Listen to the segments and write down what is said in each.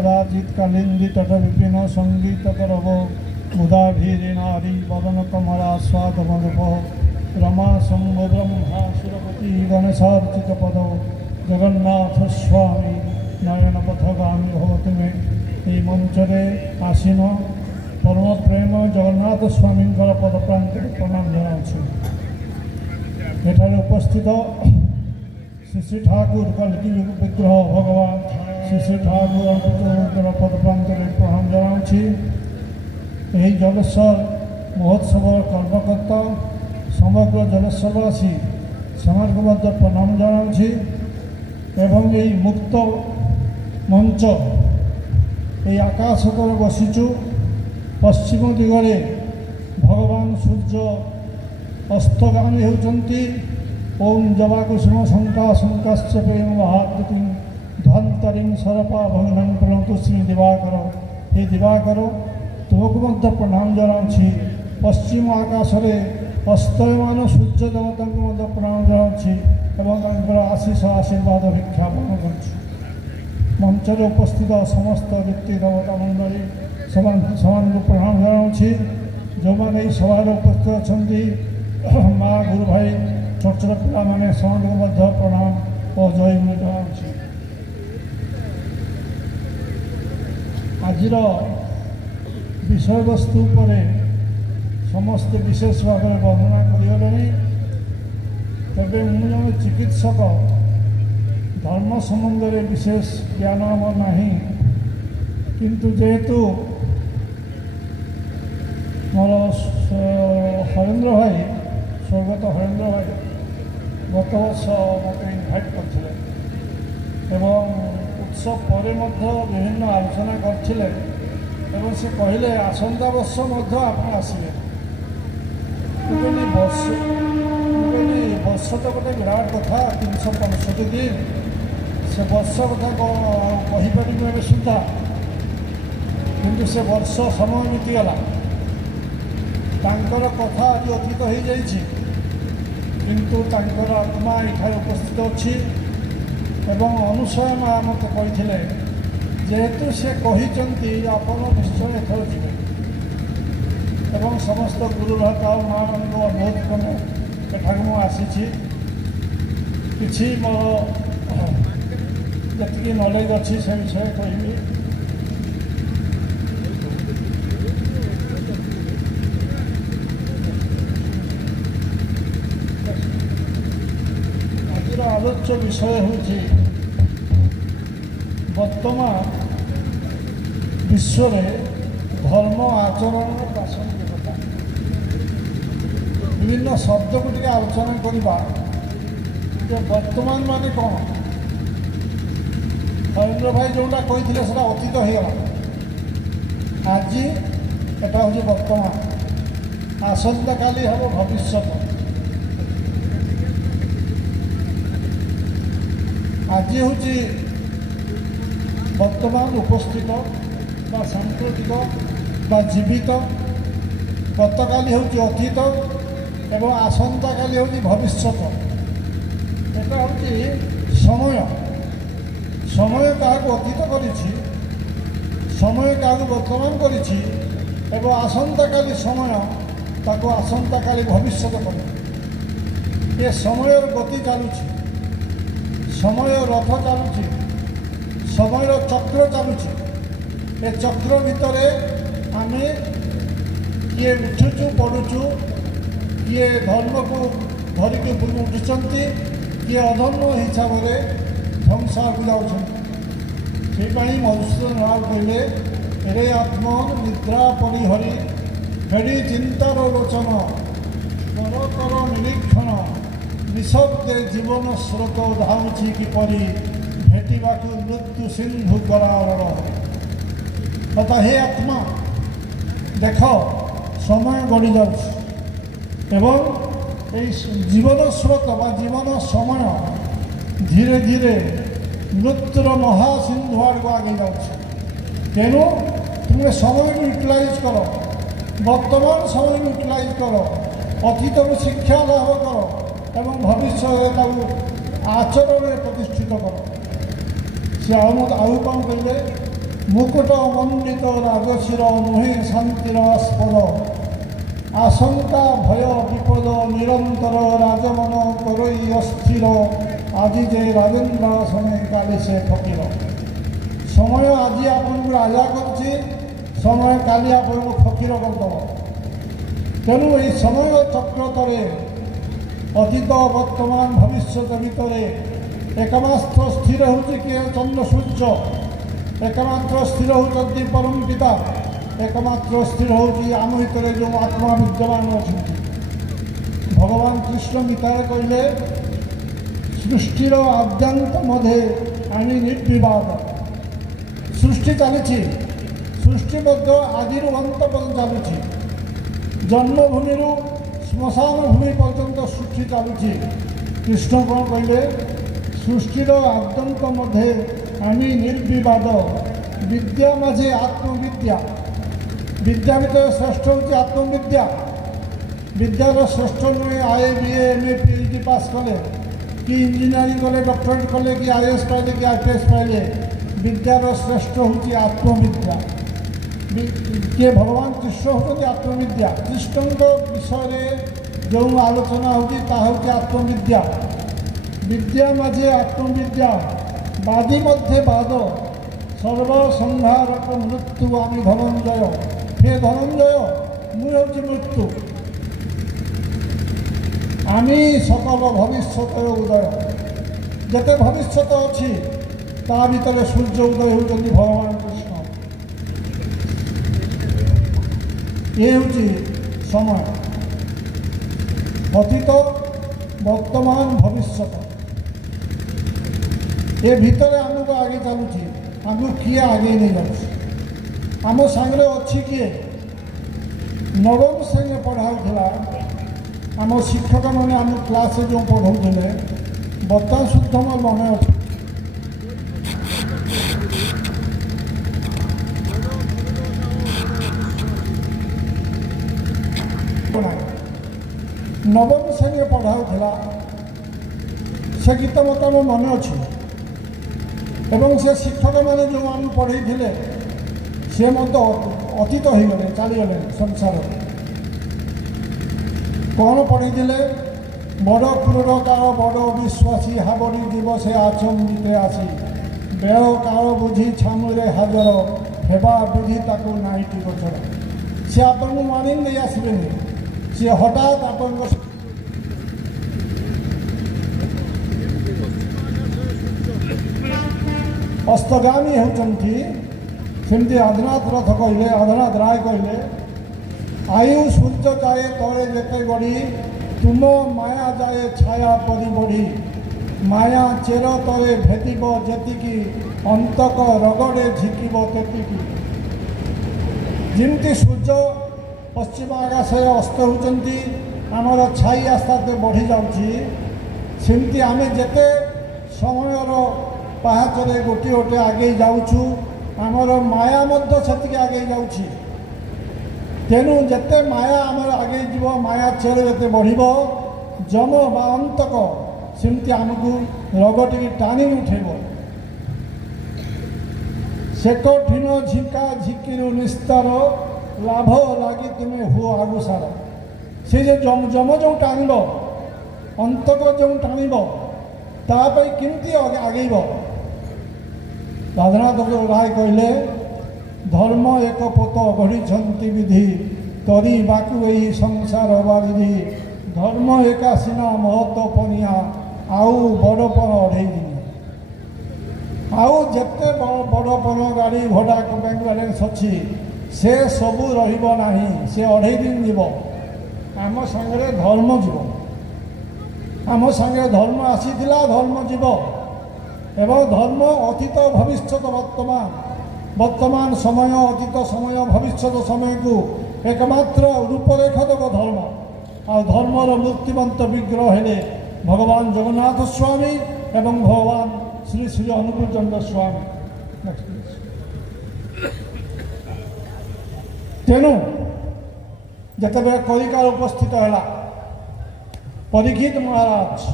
कदाचित् कालिन्दितट विपिन सङ्गीतकरव मुदाभिरीनारी वदनकमलास्वादमदप रमा शम्भ ब्रह्मा सुरपति गणेशार्चितपद जगन्नाथ स्वामी नयनपथगामी भवतु मे। এই মঞ্চরে আসীন परम प्रेम जगन्नाथ स्वामी पदप्रांत प्रणाम जनाऊँ। एठारे उपस्थित श्री श्री ठाकुर कल्कि विग्रह भगवान श्री श्री ठाकुर पदप्रांत प्रणाम जनाऊँ। यही जलेश्वर महोत्सव कर्मकर्ता समग्र जलेश्वरवासी समाज को मध्य प्रणाम जनाऊँ। एवं यही मुक्त मंच ये आकाश तले बसीचु पश्चिम दिगरे भगवान सूर्य अस्तगामी होती। ओं जवाकुसुम शंकाश्च प्रेम महाद्युति ध्वंतरी सरपा भंगन प्रणतुस्मी दिवाकर। हे दिवाकर तुमको मध्य प्रणाम जनाऊँ। पश्चिम आकाश अस्तयमान सूर्य देवता को मध्य प्रणाम जनाऊँ। आशीष आशीर्वाद भिक्षापन कर मंचर उपस्थित समस्त व्यक्ति देवता मंडली समान को प्रणाम जनाऊँ। जो मैंने सभार उपस्थित अच्छा माँ गुरु भाई छोट छोट पिला माने समान को मध्य प्रणाम और जय गुरु जनाऊँ। आजिर विषय वस्तु पर समस्त विशेष भाव में वर्णना करगले। तेरे मुझे चिकित्सक धर्म संबंध में विशेष ज्ञान आम ना किंतु जेहेतु मोर हरेन्द्र भाई स्वर्गत हरेन्द्र भाई गत वर्ष मत इनभाइट करते उत्सव पर विभिन्न आलोचना करते से कहले आसंता वर्ष आप आसवे। वर्ष तो गोटे विराट कथा 365 दिन से वर्ष कथा कहीपर सुधा किंतु से वर्ष समय बीतीगला तांकर कथा आज अतीत हो जाइए किंतु तांकर आत्मा यहाँ उपस्थित अच्छी। अनुसया माँ मत कही जेहेतु से कहते आपण निश्चय एथर जी समस्त गुरु भ्राता माँ मान अनुरोध क्रमे एठाक मु आसी कि मोर जी नॉलेज अच्छी से विषय कहि। आज आलोच्य विषय हूँ वर्तमान विश्व धर्म आचरण प्रासंगिकता विभिन्न शब्द को टी आलोचना करवा वर्तमान माने कौन। हरेन्द्र भाई जोटा कही अतीत होगला आज एटा हूँ वर्तमान आसंता काली हम भविष्य। आज हूँ वर्तमान उपस्थित बा सांप्रतिक बा जीवित गतकाली हूँ अतीत एवं आसंता काली हूँ भविष्य। यहाँ हूँ समय समय क्या अतीत कर समय क्या वर्तमान कर आसंता काली समय ताको आसंता काली भविष्य कर ये समय गति चलुची समय रथ चलुची समय चक्र चलुची ए चक्र भितर आम किए उठुचु पड़ुचु किए धर्म को धरिकी उठुंट किए अधर्म हिसाब से ध्वंसा को जाऊँगी। मधुसूदन राव कहले रे आत्म निद्रा परिहरी फेरी चिंतार लोचन कर निरीक्षण निशब्दे जीवन स्रोत धाउछि किपरि भेटिबाकु मृत्यु सिंधु गरावर। तथा हे आत्मा देख समय गड़ी जाउछि एवं जीवन स्रोत बा जीवन समय धीरे धीरे मृत्युर महासिंधु आड़ आगे जाउछि। तेणु तुम्हें समय यूटिलाइज कर वर्तमान समय यूटिलाइज कर अतीत को शिक्षा लाभ कर एवं भविष्य आचरण में प्रतिष्ठित कर। से आउ कौन कहले मुकुट मंडित राजशिर नुहे शांतिर आस्पद आशंका भय विपद निरंतर राजमन करई अस्थिर আজি যে রাজেন্দ্র আসনে কালে সে ফকির সময় আজি আপনার রাজা করছি সময় কালি আপনার ফকির করদেব তেণু এই সময় চক্রতরে অতীত বর্তমান ভবিষ্যৎ ভিতরে একমাত্র স্থির হচ্ছে কি চন্দ্র সূর্য একমাত্র স্থির হচ্ছেন পরম পিতা একমাত্র স্থির হচ্ছে আম ভিতরে যে আত্মা বিদ্যমান অনেক ভগবান কৃষ্ণ গীতায় কহিলে सृष्टिर आद्यंत मध्य आनी निर्विवाद सृष्टि चली सृष्टि आदिर अंत चलुची जन्मभूमि श्मशान भूमि पर्यंत सृष्टि चलुची कृष्ण कौन कहले सृष्टिर आद्यंत मध्य आनी निर्विवाद विद्या माझे आत्मविद्या विद्या भर श्रेष्ठ हूँ आत्मविद्या विद्यार श्रेष्ठ नुहे आए बीए एमए पीएचडी पास कले कि इंजीनियरिंग कले डॉक्टरेट कले कि आईएएस पाइले कि आईपीएस पाइले विद्यार श्रेष्ठ हूँ आत्मविद्या किए भगवान कृष्ण होती आत्मविद्या कृष्ण विषय जो आलोचना होती आत्मविद्या विद्या माझे आत्मविद्या बादी मध्य बाद सर्वसंहारक मृत्यु आमी धनंजय हे धनंजय मुझे मृत्यु आमी सकल भविष्यत उदय जिते भविष्यत अच्छी ता भीतर सूर्य उदय होती भगवान कृष्ण ये हूँ समय अतीत वर्तमान भविष्यत ये भितर आमको आगे चलुची आमको किए आगे नहीं जाऊँ आम सांगे अच्छी किए नवम श्रेणी पढ़ाऊला आम शिक्षक मैंने आम क्लास जो पढ़ाऊे बर्तमान शुद्ध मोर मन अच्छे नवम श्रेणी पढ़ाऊला से गीत मत मो मन अच्छे एवं से शिक्षक मैंने जो आम पढ़े सी मत अतीत हो गले चलीगले संसार कौन पढ़ी बड़ क्रूर काल बड़ विश्वासी हाबरी दिवसे आचंबिते आसी बेल काल बुझी छामुरे हाजर हेबा बुझी ताकू नाइटी गोचर सी आपको मानि नहीं आसबे सी हठात आप अस्तगामी होती सेमती आदिनाथ रथ कहले आदिनाथ राय कहले आयु सूर्य जाए तले जेते बढ़ी तुम माया जाए छाया परी बढ़ी माया चेर तले भेद जेतिकी अंतक रगड़े झिकब तेतिकी जमती सूर्य पश्चिम आकाश अस्त होती आमर छाई आस्ते आस्ते बढ़ी जाऊँगी सेमती आम जेते समयर पाहाचरे गोटे गोटे आगे जाऊँ आमर माया मध्य से आगे जाऊँगी तेणु जिते माया आमर आगे जीव माया चेर जिते बढ़ जम बा अंतक सेमती आमको रगटी टाणी उठेब से कठिन झिका झिकिरु निस्तार लाभ लगी तुम्हें हुओ आगुसार से जम जो टाणब अंतक जो टाणब तापाई केमती आगेब राधानाथ राय कहले धर्म एक पोत गढ़ी विधि तरी बाकू यही संसार बारिधि धर्म एका सीना महत्व पनिया आउ बड़पन अढ़े दिन आउ जिते बड़पन गाड़ी भड़ा बैंक बैलेंस अच्छी से सबू रहा से अढ़े दिन जीव आम सांगे धर्म जीव आम सांगे धर्म आसीला धर्म जीव एवं धर्म अतीत भविष्य वर्तमान वर्तमान समय अतीत समय भविष्य समय को एकमात्र रूपरेख देव धर्म आ धर्मर मूर्तिमंत विग्रह हेले भगवान जगन्नाथ स्वामी एवं भगवान श्री श्री अनुकूल चंद्र स्वामी तेणु जिते कलिकार उपस्थित है परीक्षित महाराज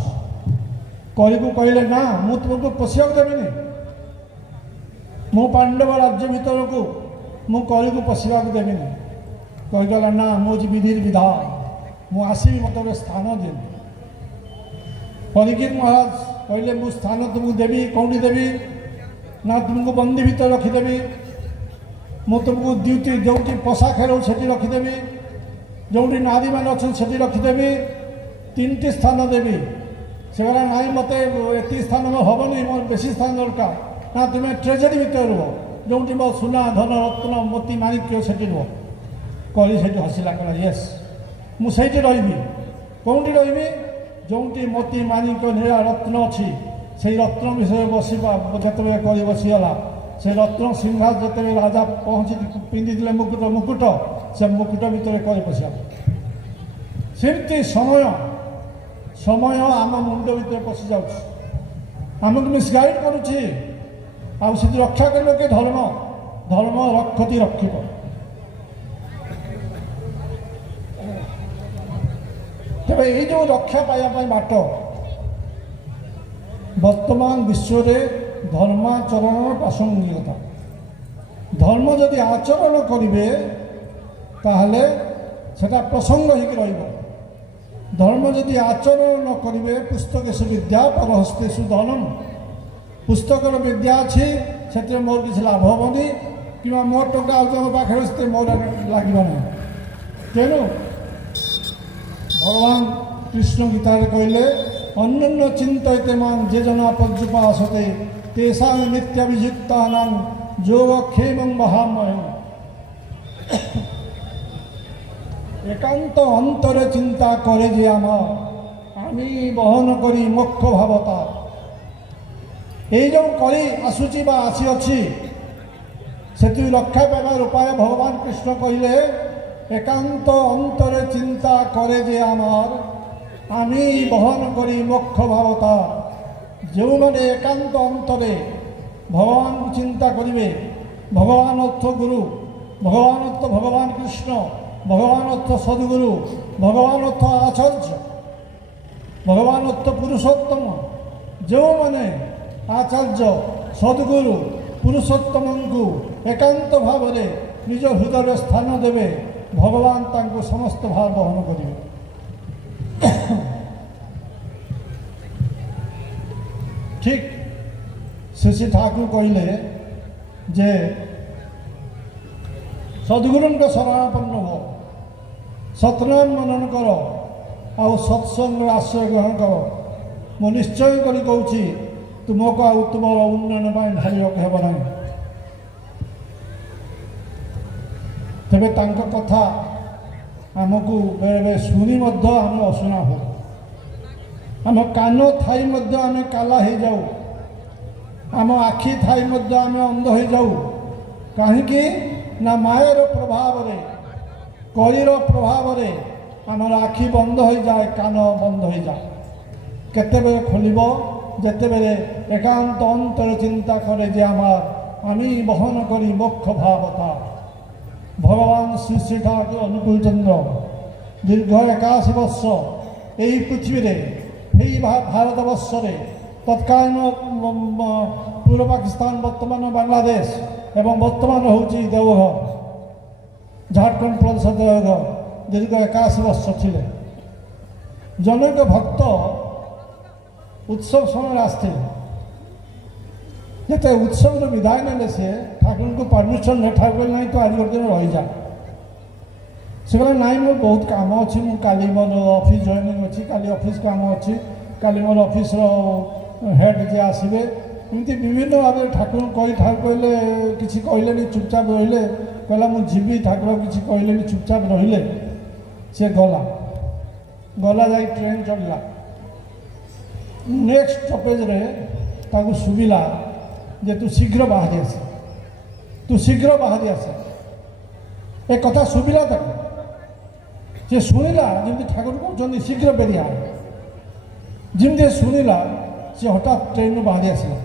कली को कहले ना मु तुमको पशिया देवी मु पांडव राज्य भीतर को मु कली को पशिया देविनी कहीगला ना मुझे विधि विधान मु आसबि मत गोटे स्थान दिए परीक्षित महाराज कहले मु स्थान तुमको देवी कौटी देवी ना तुमको बंदी भीतर रखीदेवी मु तुमको ड्यूटी जो पशा खेल से रखीदेवी जो नारी मैंने अच्छा से रखीदेवी 3टी स्थान देवी से गला ना मत एत स्थान हेनी मोर बेसी स्थान दरकार ना तुम्हें ट्रेजेरी भीतर रुह जो मो सुना धन रत्न मोती माणिक्य से रुह कली से हसिला कहला येस मुझे रही कौटी रही जो मोती माणिक्य नीला रत्न अच्छी से रत्न विषय बसवा जिते कली बसीगला से रत्न सिंहा जिते राजा पहुँची पिंधि मुकुट मुकुट से मुकुट भितर कली पशिया सेमती समय समय आम मुंड भीतर पशि जामको मिसगाइड करुच्ची आसी रक्षा कर कि धर्म धर्म रक्षति रक्षित तेज ये जो रक्षा पाइबा बाट वर्तमान विश्व धर्माचरण प्रासंगिकता धर्म जदि आचरण करेंगे ताहले सेटा प्रसंग हो धर्म जदि आचरण न करेंगे पुस्तकेशु विद्या परहस्तेषु धनम पुस्तकर विद्या अच्छी से मोर किसी लाभ हेनी कि मोर टंका पाखे से मोर लगे ना तेणु भगवान कृष्ण गीतार कहले अन्य चिंतित मान जे जना पर्युपासते तेषा नित्याभियुक्ता योगक्षेम महामय एकांत अंतरे चिंता करे जे आमी बहन करी मोक्ष भावता ये जो कली आसूची आसी अच्छी से रक्षा पाइबार उपाय भगवान कृष्ण कहले एकांत अंतरे चिंता करे जे आमार आमी बहन करी मोक्ष भावता जो मैंने एकांत अंतरे भगवान को चिंता करेंगे भगवान अर्थ गुरु भगवान अर्थ भगवान कृष्ण भगवान अर्थ सद्गुरु भगवान अर्थ आचार्य भगवान अर्थ पुरुषोत्तम जो मैंने आचार्य सद्गुरु पुरुषोत्तम को एकांत भाव में निज हृदय स्थान देवे भगवान तांको समस्त भार बहन करेंगे ठीक श्री ठाकुर कहले जे सद्गुरु शरणापन्न हो सतनाम मनन कर आ सत्संग आश्रय ग्रहण कर मु निश्चय कर कहूँ तुमको आउ तुम उन्नयन भारी हेब ना तेरे कथा आमको बेले बेले शुणी आम अशुना हो आम कान थाई आम काला हो जाऊ आम आखि थाई आम अंध हो जाऊ कहीं ना मायर प्रभाव रे कलिर प्रभाव रे आमर आखि बंद हो जाए कान बंद हो जाए केते बेले खोलिब जेते बेले एकांत अंतर चिंता करे जे आमार आमी बहन करी मोक्ष भावता भगवान श्री श्री ठाकुर अनुकूल चंद्र दीर्घ 81 वर्ष यही पृथ्वी भारत वर्ष तत्कालीन पूर्व पाकिस्तान वर्तमान बांग्लादेश एवं वर्तमान हूँ देवघर झारखंड प्रदेश देवघर दीर्घ 81 वर्ष थे जनक भक्त उत्सव समय आसते जिते उत्सव विदाय ने से ठाकुर को परमिशन ने ठाकुर नहीं तो आज गोटे दिन रही जा से कहला नाई मोर बहुत काम अच्छी मु काली मोर ऑफिस जॉइनिंग अच्छी काली ऑफिस काम अच्छी काली मोर ऑफिस हेड जे आसबे एमती विभिन्न भाव ठाकुर कही ठाकुर कहले किसी कहले चुपचाप रहिले कहला मु जीवी ठाकुर किसी कहले चुपचाप रहिले से गला गला जाई ट्रेन चलला नेक्स्ट स्टॉपेज रे ताकू सुविला जे तू शीघ्र बाहरी आस तू शीघ्र बाहरी आस एक कथा सुविला तक जे शुणिला जमी ठाकुर कहते शीघ्र बेरिया जमी शुणिला सी हठात ट्रेन बाहरी आसला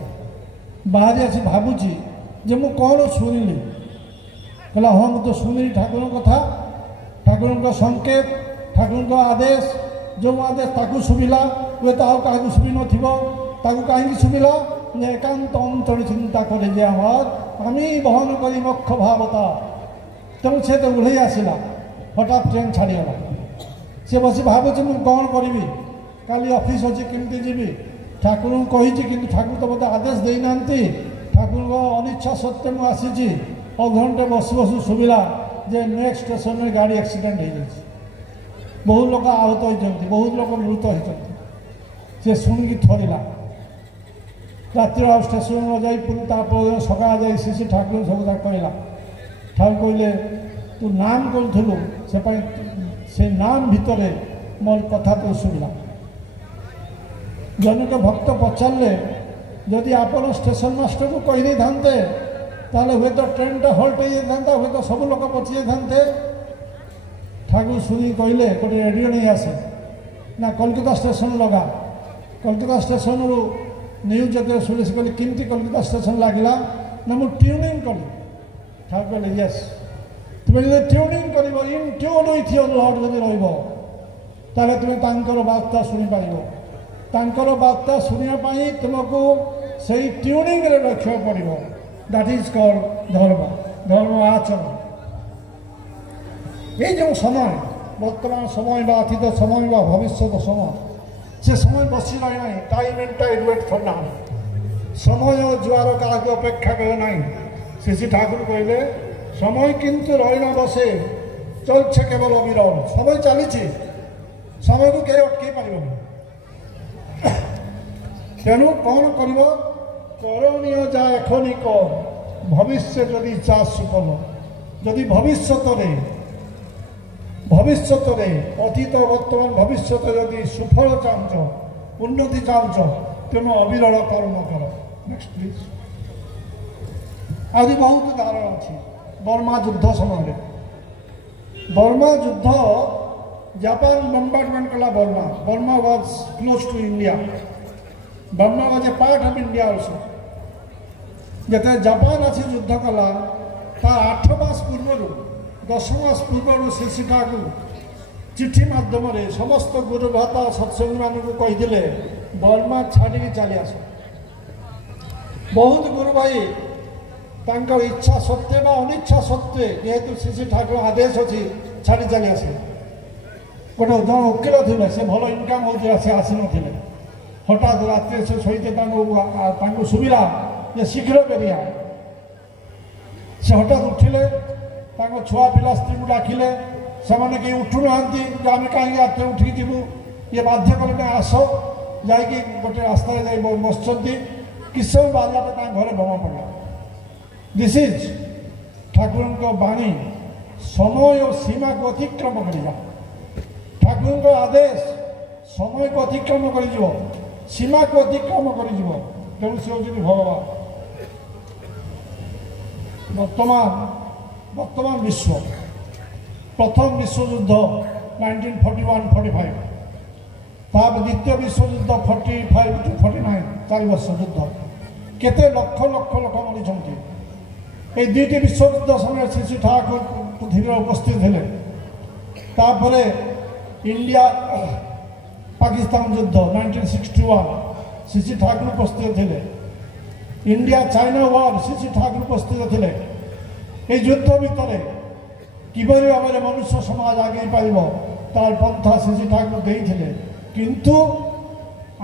बाहरी आसी भावुची जे मु कौन शुणिली कहला हाँ मुझे शुणिली ठाकुर कथा ठाकुर संकेत ठाकुर आदेश जो आदेश ताकू शुविला हुए तो क्या शुभी नथिबो ताकू कहीं शुविला एकांत अंतर चिंता करे जे आमार আমি বহন করি মক্ষ ভাবতা। তেমন সে তো উড়েই আসিলা, হঠাৎ ট্রেন ছাড়িগলা। সে বসে ভাবুଛି ମୁଁ କ'ଣ କରିବି, କାଲି ଅଫିସ୍ ଅଛି କେମିତି ଯିବି। ଠାକୁରଙ୍କୁ କହିଛି କିନ୍ତୁ ଠାକୁର ତ ମୋତେ ଆଦେଶ ଦେଇନାହାନ୍ତି। ଠାକୁରଙ୍କ ଅନିଚ୍ଛା ସତ୍ତ୍ୱେ ମୁଁ ଆସିଛି। ଅଧଘଣ୍ଟେ ବସୁ ବସୁ ଶୁଭିଲା ଯେ ନେକ୍ସଟ ଷ୍ଟେସନରେ ଗାଡ଼ି ଆକ୍ସିଡେଣ୍ଟ ହେଇଯାଇଛି, ବହୁତ ଲୋକ ଆହତ ହୋଇଛନ୍ତି, ବହୁତ ଲୋକ ମୃତ ହୋଇଛନ୍ତି। ସେ ଶୁଣିକି ଥରିଲା। ରାତିରେ ଆଉ ଷ୍ଟେସନ ନ ଯାଇ ପୁଣି ତାପରେ ସକାଳ ଯାଇ ସେ ଠାକୁର ସବୁ ତାକୁ କହିଲା। ଠାକୁର କହିଲେ ତୁ ନାମ କରୁଥିଲୁ, ସେ ପାଇଁ ସେ ନାମ ଭିତରେ ମୋର କଥା ତୁ ଶୁଣିଲା। ଜଣକ ଭକ୍ତ ପଚାରିଲେ ଯଦି ଆପଣ ଷ୍ଟେସନ ମାଷ୍ଟରକୁ କହିଦେଇଥାନ୍ତେ ତାହେଲେ ହୁଏତ ଟ୍ରେନଟା ହଲ୍ଟ ହେଇଯାଇଥାନ୍ତା, ହୁଏତ ସବୁ ଲୋକ ବଞ୍ଚି ଯାଇଥାନ୍ତେ। ଠାକୁର ଶୁଣିକି କହିଲେ ଗୋଟେ ରେଡ଼ିଓ ନେଇ ଆସେ, ନା କଲିକତା ଷ୍ଟେସନ ଲଗା। କଲିକତା ଷ୍ଟେସନରୁ ନ୍ୟୁଜ୍ ଯେତେବେଳେ ଶୁଣି ସେ କହିଲେ କେମିତି କଲିକତା ଷ୍ଟେସନ ଲାଗିଲା, ନା ମୁଁ ଟ୍ୟୁନିଂ କଲି। ଠାକୁର କହିଲେ ୟେସ୍, ତୁମେ ଯଦି ଟ୍ୟୁନିଂ କରିବ, in tune with your Lord ଯଦି ରହିବ, ତାହେଲେ ତୁମେ ତାଙ୍କର ବାର୍ତ୍ତା ଶୁଣିପାରିବ। ତାଙ୍କର ବାର୍ତ୍ତା ଶୁଣିବା ପାଇଁ ତୁମକୁ ସେଇ ଟ୍ୟୁନିଂରେ ରଖିବାକୁ ପଡ଼ିବ। ଦ୍ୟାଟ୍ ଇଜ୍ କଲ୍ଡ ଧର୍ମ, ଧର୍ମ ଆଚରଣ। এই যে সময়, বর্তমান সময় বা অতীত সময় বা ভবিষ্যৎ সময়, সে সময় বসি রহে নাই। Time and time wait for now. সময় জুয়ার কাহাকে অপেক্ষা করে নাই। শ্রী ঠাকুর কহিলে সময় কিন্তু রহে না বসে, চলছে কেবল অবিরল। সময় চালিছে, সময়কে কেউ অটকাই পারিব না। তেণু কণ করিব, করণীয় যা এখনই কর, ভবিষ্যৎ যদি চাষ সুফল। যদি ভবিষ্যତରେ ଅତୀତ ବର୍ତ୍ତମାନ ଭବିଷ୍ୟତ ଯଦି ସୁଫଳ ଚାହୁଁଛ, ଉନ୍ନତି ଚାହୁଁଛ, ତେଣୁ ଅବିରଳ କର୍ମ କର। Next please. ଆହୁରି ବହୁତ ଉଦାହରଣ ଅଛି। ବର୍ମା ଯୁଦ୍ଧ ସମୟରେ, ବର୍ମା ଯୁଦ୍ଧ, ଜାପାନ ବମ୍ବାର୍ଡମେଣ୍ଟ କଲା Burma. Burma was close to India. Burma was a part of India also. ଯେତେବେଳେ ଜାପାନ ଆସି ଯୁଦ୍ଧ କଲା, ତା 8 ମାସ ପୂର୍ବରୁ, 10 ମାସ ପୂର୍ବରୁ ଶ୍ରୀ ଠାକୁର ଚିଠି ମାଧ୍ୟମରେ ସମସ୍ତ ଗୁରୁ ଭ୍ରାତା ସତ୍ସଙ୍ଗୀମାନଙ୍କୁ କହିଥିଲେ ବର୍ମା ଛାଡ଼ିକି ଚାଲି ଆସ। ବହୁତ ଗୁରୁ ଭାଇ ତାଙ୍କର ଇଚ୍ଛା ସତ୍ତ୍ୱେ ବା ଅନିଚ୍ଛା ସତ୍ତ୍ୱେ, ଯେହେତୁ ଶ୍ରୀ ଠାକୁର ଆଦେଶ ଅଛି, ଛାଡ଼ି ଚାଲି ଆସିଲେ। ଗୋଟେ ଜଣେ ଓକିଲ ଥିଲେ, ସେ ଭଲ ଇନକମ୍ ହେଉଥିଲା, ସେ ଆସିନଥିଲେ। ହଠାତ୍ ରାତିରେ ସେ ଶୋଇଥିଲେ, ତାଙ୍କୁ ଶୁଭିଲା ଯେ ଶୀଘ୍ର ଫେରିଆ। ସେ ହଠାତ୍ ଉଠିଲେ, ତାଙ୍କ ଛୁଆ ପିଲା ସ୍ତ୍ରୀକୁ ଡାକିଲେ। ସେମାନେ କେହି ଉଠୁନାହାନ୍ତି ଯେ ଆମେ କାହିଁକି ରାତିରେ ଉଠିକି ଯିବୁ। ଇଏ ବାଧ୍ୟ କଲେ ନା ଆସ, ଯାଇକି ଗୋଟେ ରାସ୍ତାରେ ଯାଇ ବସିଛନ୍ତି। କିଛି ସମୟ ବାଜିଲାଟା ତାଙ୍କ ଘରେ ବୋମା ପଡ଼ିଲା। ଦିସ୍ ଇଜ୍ ଠାକୁରଙ୍କ ବାଣୀ। ସମୟ ଓ ସୀମାକୁ ଅତିକ୍ରମ କରିଯାଅ। ଠାକୁରଙ୍କ ଆଦେଶ ସମୟକୁ ଅତିକ୍ରମ କରିଯିବ, ସୀମାକୁ ଅତିକ୍ରମ କରିଯିବ। ତେଣୁ ସେ ହେଉଛନ୍ତି ଭଗବାନ। ବର୍ତ୍ତମାନ ବିଶ୍ୱ, ପ୍ରଥମ ବିଶ୍ୱଯୁଦ୍ଧ 1941-45, ତାପରେ ଦ୍ୱିତୀୟ ବିଶ୍ୱଯୁଦ୍ଧ 45-49, 4 ବର୍ଷ ଯୁଦ୍ଧ। କେତେ ଲକ୍ଷ ଲକ୍ଷ ଲୋକ ମରିଛନ୍ତି। এই দুইটি বিশ্বযুদ্ধ সময় শ্রী ঠাকুর পৃথিবীর উপস্থিত ଥିଲେ। তারপরে ইন্ডিয়া পাকিস্তান যুদ্ধ 1961, শ্রী ঠাকুর উপস্থিত ଥିଲେ। ইন্ডিয়া চাইনা ওয়ার, শ্রী ঠাকুর উপস্থিত ଥିଲେ। এই যুদ্ধ ভিতরে কিভাবে ভাবে মনুষ্য সমাজ আগে পাইব তার পন্থা শ্রী ঠাকুর ଦେଇଥିଲେ, কিন্তু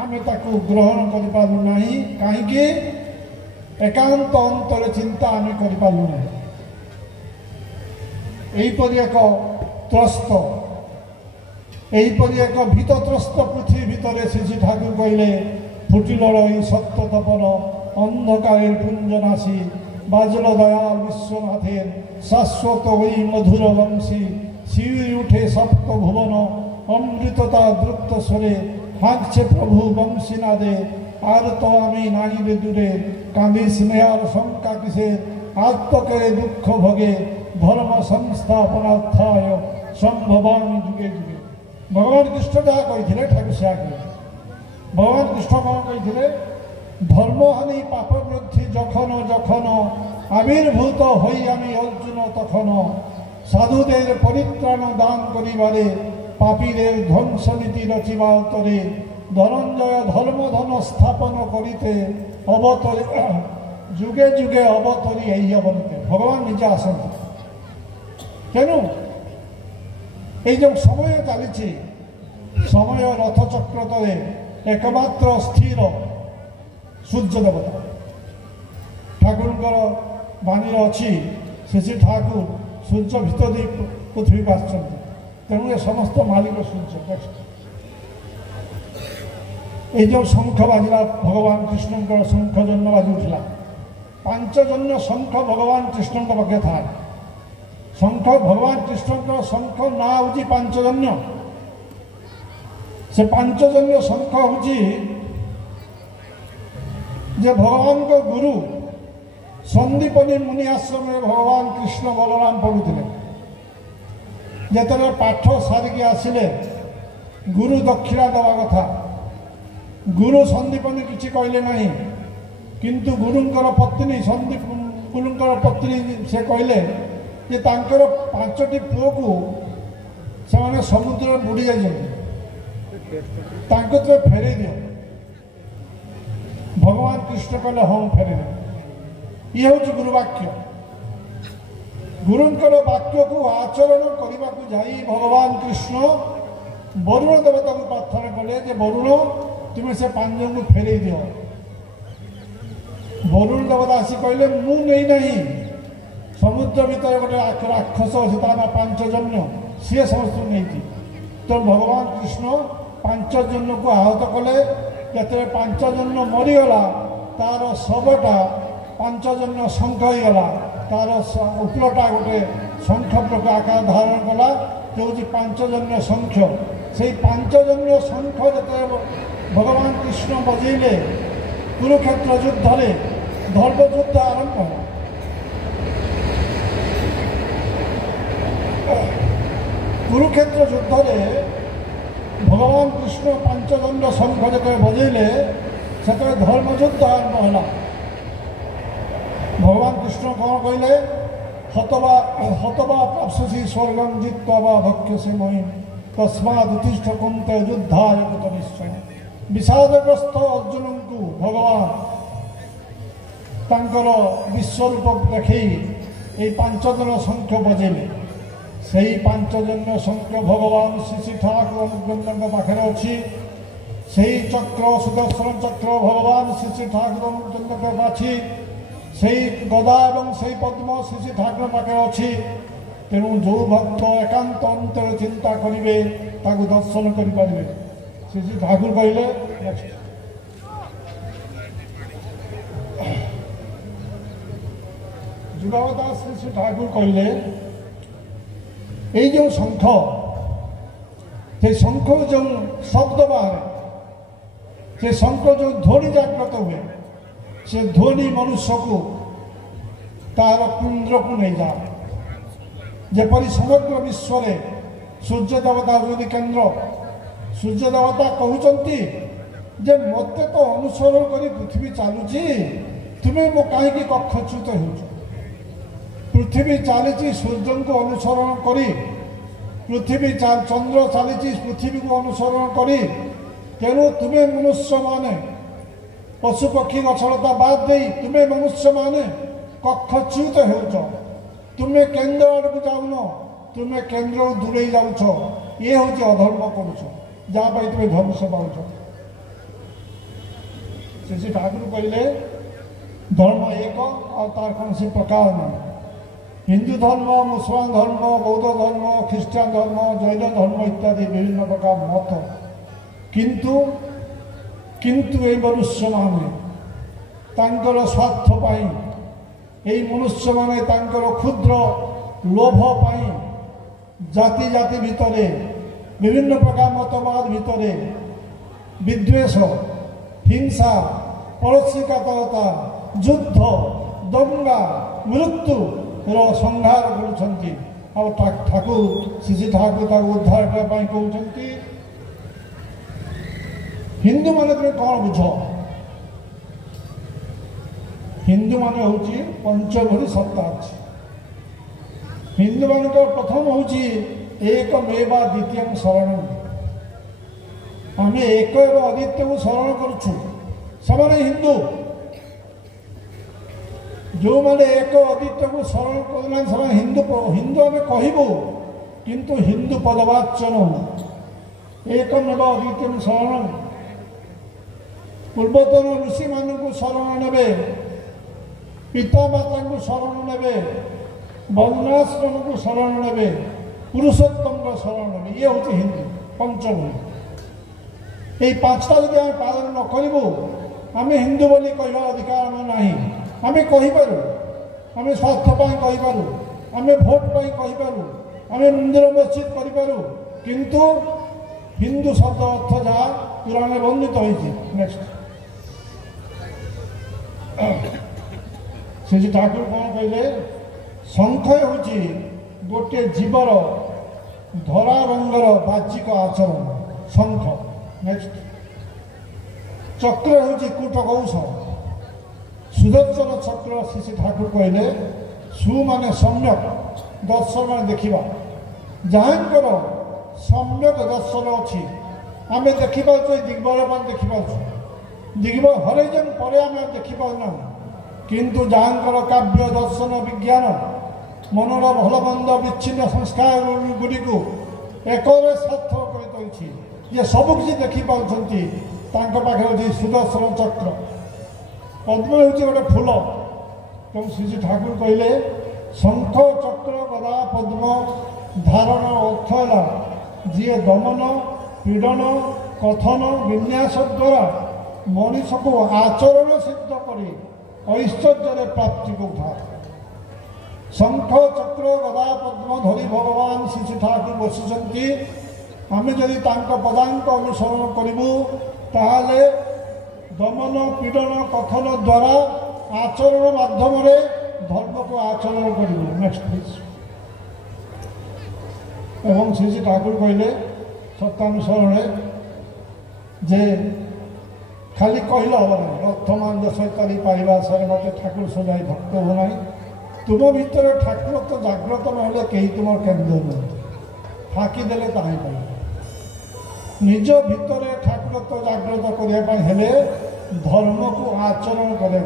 আমি তাকে গ্রহণ করিপারলু নাই। কাহিঁকি? একান্ত অন্তরে চিন্তা আমি করিপারলু না। এইপরি এক ত্রস্ত, এইপরি এক ভীতত্রস্ত পৃথিবী ভিতরে শ্রী ঠাকুর কহিলে ফুটিল এই সত্য তপন অন্ধকারের পুঞ্জনাশী, বাজল দয়াল বিশ্বনাথের শাশ্বত ওই মধুর বংশী। শিউরি উঠে সপ্ত ভুবন অমৃততা দ্রুপ্ত স্বরে, হাঁকছে প্রভু বংশীনাদে। আর তো আমি নাই রে দূরে, কাঁদি স্নেহার শঙ্কা কিসে, আত্মকে দুঃখ ভোগে ধর্ম সংস্থাপনার্থায় সম্ভবামি যুগে যুগে। ভগবান কৃষ্ণ যাহা কইଥିଲେ ঠাকুর সেয়া কইলে। ভগবান কৃষ্ণ କ'ଣ কইଥିଲେ? ধর্মহানি পাপ বৃদ্ধি যখন যখন, আবির্ভূত হই আমি অর্জুন তখন। সাধুদের পরিত্রাণ দান করিবারে, পাপীদের ধ্বংস নীতি রচিবা তরে। ধনঞ্জয় ধর্মধন স্থাপন করিতে, অবতরে ଯୁଗେ ଯୁଗେ ଅବତରି ଏହି ଅବନତି ଭଗବାନ ନିଜେ ଆସନ୍ତି। ତେଣୁ এই যে সময় চালিছি সময় রথচক্র তলে একমাত্র স্থির সূর্য দেবতা ঠাকুরঙ্কর বাণী অছি শ্রী ঠাকুর সূর্য ভিতর দিয়ে পৃথিবীকে আসছেন। তেমন এ সমস্ত মালিক সূর্য। এই যে শঙ্খ বাজিলা ভগবান কৃষ্ণঙ্কর শঙ্খ জন্য বাজি উঠিলা। ପାଞ୍ଚଜନ୍ୟ ଶଙ୍ଖ ଭଗବାନ କୃଷ୍ଣଙ୍କ ପାଖେ ଥାଏ। ଶଙ୍ଖ ଭଗବାନ କୃଷ୍ଣଙ୍କର ଶଙ୍ଖ ନାଁ ହେଉଛି ପାଞ୍ଚଜନ୍ୟ। ସେ ପାଞ୍ଚଜନ୍ୟ ଶଙ୍ଖ ହେଉଛି ଯେ ଭଗବାନଙ୍କ ଗୁରୁ ସନ୍ଦୀପନୀ ମୁନି ଆଶ୍ରମରେ ଭଗବାନ କୃଷ୍ଣ ବଳରାମ ପଢ଼ୁଥିଲେ। ଯେତେବେଳେ ପାଠ ସାରିକି ଆସିଲେ ଗୁରୁ ଦକ୍ଷିଣା ଦେବା କଥା, ଗୁରୁ ସନ୍ଦୀପନୀ କିଛି କହିଲେ ନାହିଁ। କିନ୍ତୁ ଗୁରୁଙ୍କର ପତ୍ନୀ ସନ୍ଦୀପ ଗୁରୁଙ୍କର ପତ୍ନୀ ସେ କହିଲେ ଯେ ତାଙ୍କର 5ଟି ପୁଅକୁ ସେମାନେ ସମୁଦ୍ରରେ ବୁଡ଼ି ଯାଇଛନ୍ତି, ତାଙ୍କୁ ତୁମେ ଫେରେଇ ଦିଅ। ଭଗବାନ କୃଷ୍ଣ କହିଲେ ହଁ ଫେରେଇ ଦିଅ। ଇଏ ହେଉଛି ଗୁରୁ ବାକ୍ୟ। ଗୁରୁଙ୍କର ବାକ୍ୟକୁ ଆଚରଣ କରିବାକୁ ଯାଇ ଭଗବାନ କୃଷ୍ଣ ବରୁଣ ଦେବତାକୁ ପ୍ରାର୍ଥନା କଲେ ଯେ ବରୁଣ ତୁମେ ସେ 5 ଜଣଙ୍କୁ ଫେରେଇ ଦିଅ। ବରୁଣ ଦେବତା ଆସି କହିଲେ ମୁଁ ନେଇନାହିଁ, ସମୁଦ୍ର ଭିତରେ ଗୋଟେ ରାକ୍ଷସ ଅଛି ତା ନାଁ ପାଞ୍ଚଜନ୍ୟ, ସିଏ ସମସ୍ତଙ୍କୁ ନେଇଛି। ତ ଭଗବାନ କୃଷ୍ଣ 5 ଜଣଙ୍କୁ ଆହତ କଲେ। ଯେତେବେଳେ 5 ଜଣ ମରିଗଲା ତାର ଶବଟା 5 ଜଣ ଶଙ୍ଖ ହେଇଗଲା। ତାର ଉପରଟା ଗୋଟେ ଶଙ୍ଖ ପ୍ରକାର ଆକାର ଧାରଣ କଲା, ସେ ହେଉଛି 5 ଜଣ ଶଙ୍ଖ। ସେଇ 5 ଜଣ ଶଙ୍ଖ ଯେତେବେଳେ ଭଗବାନ କୃଷ୍ଣ ବଜେଇଲେ କୁରୁକ୍ଷେତ୍ର ଯୁଦ୍ଧରେ ଧର୍ମଯୁଦ୍ଧ ଆରମ୍ଭ ହେଲା। କୁରୁକ୍ଷେତ୍ର ଯୁଦ୍ଧରେ ଭଗବାନ କୃଷ୍ଣ 5 ଜଣ ଶଙ୍ଖ ଯେତେବେଳେ ବଜେଇଲେ ସେତେବେଳେ ଧର୍ମଯୁଦ୍ଧ ଆରମ୍ଭ ହେଲା। ଭଗବାନ କୃଷ୍ଣ କ'ଣ କହିଲେ? ହତବା ପ୍ରାପ୍ସ୍ୟସି ସ୍ୱର୍ଗଂ ଜିତ୍ୱା ବା ଭକ୍ଷ୍ୟସି ମହି ତସ୍ମାଦ୍ ଉତ୍ତିଷ୍ଠ କୁନ୍ତେ ଯୁଦ୍ଧାୟ କୃତ ନିଶ୍ଚୟ। ବିଷାଦଗ୍ରସ୍ତ ଅର୍ଜୁନଙ୍କୁ ଭଗବାନ ତାଙ୍କର ବିଶ୍ୱରୂପ ଦେଖେଇ এই 5 ଜଣ ଶଙ୍ଖ ବଜେଇଲେ। ସେହି 5 ଜଣ ଶଙ୍ଖ ଭଗବାନ ଶ୍ରୀ ଠାକୁର ଅନୁଗ୍ରହଙ୍କ ପାଖରେ ଅଛି। ସେହି ଚକ୍ର ସୁଦର୍ଶନ ଚକ୍ର ଭଗବାନ ଶ୍ରୀ ଠାକୁର ଅନୁଗ୍ରହଙ୍କ ଅଛି। ସେହି ଗଦା ଏବଂ ସେହି ପଦ୍ମ ଶ୍ରୀ ଠାକୁର ପାଖରେ ଅଛି। ତେଣୁ ଯେଉଁ ଭକ୍ତ ଏକାନ୍ତ ଅନ୍ତର ଚିନ୍ତା କରିବେ ତାକୁ ଦର୍ଶନ କରିପାରିବେ। ଶ୍ରୀ ଠାକୁର କହିଲେ ଯୁଗାବତାର ଶ୍ରୀ ଠାକୁର କହିଲେ এই ଯେଉଁ ଶଙ୍ଖ, ସେ ଶଙ୍ଖ ଯେଉଁ ଶବ୍ଦ ବାହାରେ, ସେ ଶଙ୍ଖ ଯେଉଁ ଧ୍ୱନି ଜାଗ୍ରତ ହୁଏ, ସେ ଧ୍ୱନି ମନୁଷ୍ୟକୁ ତାହାର କେନ୍ଦ୍ରକୁ ନେଇଯାଏ। ଯେପରି ସମଗ୍ର ବିଶ୍ୱରେ ସୂର୍ଯ୍ୟ ଦେବତା ହେଉଛନ୍ତି କେନ୍ଦ୍ର। ସୂର୍ଯ୍ୟ ଦେବତା କହୁଛନ୍ତି ଯେ ମୋତେ ତ ଅନୁସରଣ କରି ପୃଥିବୀ ଚାଲୁଛି, ତୁମେ ମୋ କାହିଁକି କକ୍ଷଚ୍ୟୁତ ହେଉଛ? ପୃଥିବୀ ଚାଲିଛି ସୂର୍ଯ୍ୟଙ୍କୁ ଅନୁସରଣ କରି, ପୃଥିବୀ ଚନ୍ଦ୍ର ଚାଲିଛି ପୃଥିବୀକୁ ଅନୁସରଣ କରି। ତେଣୁ ତୁମେ ମନୁଷ୍ୟମାନେ ପଶୁପକ୍ଷୀ ଗଛଲତା ବାଦ ଦେଇ ତୁମେ ମନୁଷ୍ୟମାନେ କକ୍ଷଚ୍ୟୁତ ହେଉଛ। ତୁମେ କେନ୍ଦ୍ର ଆଡ଼କୁ ଯାଉନ, ତୁମେ କେନ୍ଦ୍ରରୁ ଦୂରେଇ ଯାଉଛ। ଇଏ ହେଉଛି ଅଧର୍ମ କରୁଛ, ଯାହା ପାଇଁ ତୁମେ ଧ୍ୱଂସ ପାଉଛ। ଶ୍ରୀ ଠାକୁର କହିଲେ ଧର୍ମ ଏକ, ଆଉ ତାର କୌଣସି ପ୍ରକାର ନାହିଁ। ହିନ୍ଦୁ ଧର୍ମ, ମୁସଲମାନ ଧର୍ମ, ବୌଦ୍ଧ ଧର୍ମ, ଖ୍ରୀଷ୍ଟିଆନ ଧର୍ମ, ଜୈନ ଧର୍ମ ଇତ୍ୟାଦି ବିଭିନ୍ନ ପ୍ରକାର ମତ। କିନ୍ତୁ এই ମନୁଷ୍ୟମାନେ ତାଙ୍କର ସ୍ୱାର୍ଥ ପାଇଁ, এই ମନୁଷ୍ୟମାନେ ତାଙ୍କର କ୍ଷୁଦ୍ର ଲୋଭ ପାଇଁ ଜାତି ଜାତି ଭିତରେ ବିଭିନ୍ନ ପ୍ରକାର ମତବାଦ ଭିତରେ ବିଦ୍ୱେଷ, ହିଂସା, ପରଶ୍ରୀକାତରତା, ଯୁଦ୍ଧ, ଦଙ୍ଗା, ମୃତ୍ୟୁର ସଂହାର କରୁଛନ୍ତି। ଆଉ ଠାକୁର ଶ୍ରୀ ଠାକୁର ତାକୁ ଉଦ୍ଧାର କରିବା ପାଇଁ କହୁଛନ୍ତି ହିନ୍ଦୁମାନେ ତୁମେ କ'ଣ ବୁଝ? ହିନ୍ଦୁମାନେ ହେଉଛି ପଞ୍ଚଭରି ସତ୍ତା ଅଛି। ହିନ୍ଦୁମାନଙ୍କର ପ୍ରଥମ ହେଉଛି ଏକମେବା ଦ୍ୱିତୀୟଂ ଶରଣଂ। ଆମେ ଏକ ଏବଂ ଅଦ୍ୱିତୀୟକୁ ଶରଣ କରୁଛୁ। ସେମାନେ ହିନ୍ଦୁ। जो मैंने एक अद्वितीय को शरण करना से हिंदू हिंदू आम कहबू किंतु हिंदू पदवाच्य नौ एक नव अद्वितीय शरण पूर्वतन ऋषि मान शरण ने पिता माता को शरण ने वर्णाश्रम को शरण ने पुरुषोत्तम को शरण ने ये हूँ हिंदू पंचम ये पांचटा जब आम पालन न करूँ आम हिंदू बोली कह अधिकार आम ना आम कहीपर आम स्वार्थपाई कहीपर आम भोट पाई कहीपर आम मंदिर मस्जिद करूँ किंतु हिंदू शब्द अर्थ जहाँ पुराण वर्णित होती नेक्स्ट श्री ठाकुर कौन कहले शंख हूँ गोटे जीवर धरा रंगर बाह्यिक आचरण शंख नेक्स्ट चक्र हूँ कूटकौश सुदर्शन चक्र श्री ठाकुर कहले सु माने सम्यक दर्शन मान देखा जहाँकर सम्यक दर्शन अच्छी आम देखिपे दिग्बल देखिपे दिग्बल हरजन पर आम देखिपारना किंतु जहाँकर काव्य दर्शन विज्ञान मनर भल मंद विच्छिन्न संस्कार गुड़ी एक सार्थ कर सब किसी देखिपारे पाखे सुदर्शन चक्र पद्म हूँ गोटे फूल तेणु श्री ठाकुर कहले शंख चक्र गदा पद्म धारण अर्थ है जी दमन पीड़न कथन विन्यास द्वारा मनीष को आचरण सिद्ध कर ऐश्वर्य प्राप्ति को उठा शंख चक्र गदा पद्म धरी भगवान श्री ठाकुर बसी आम जदि पदांक अनुसरण करूँ ताहले दमन पीड़न कथन द्वारा आचरण माध्यम धर्म को आचरण करूँ नेक्स्ट प्लीज एवं श्री ठाकुर कहले सत्यानुसरण जे खाली कहले हम ना अर्थमान दशकारी पाइबा सारे मत ठाकुर सजाई भक्त होना तुम भीतर ठाकुर तो जाग्रत ना कहीं तुम केन्द्र नुहति फाँकीदेले ताही पाइब निज भितर ठाकुर तो जाग्रत करने धर्म को आचरण करा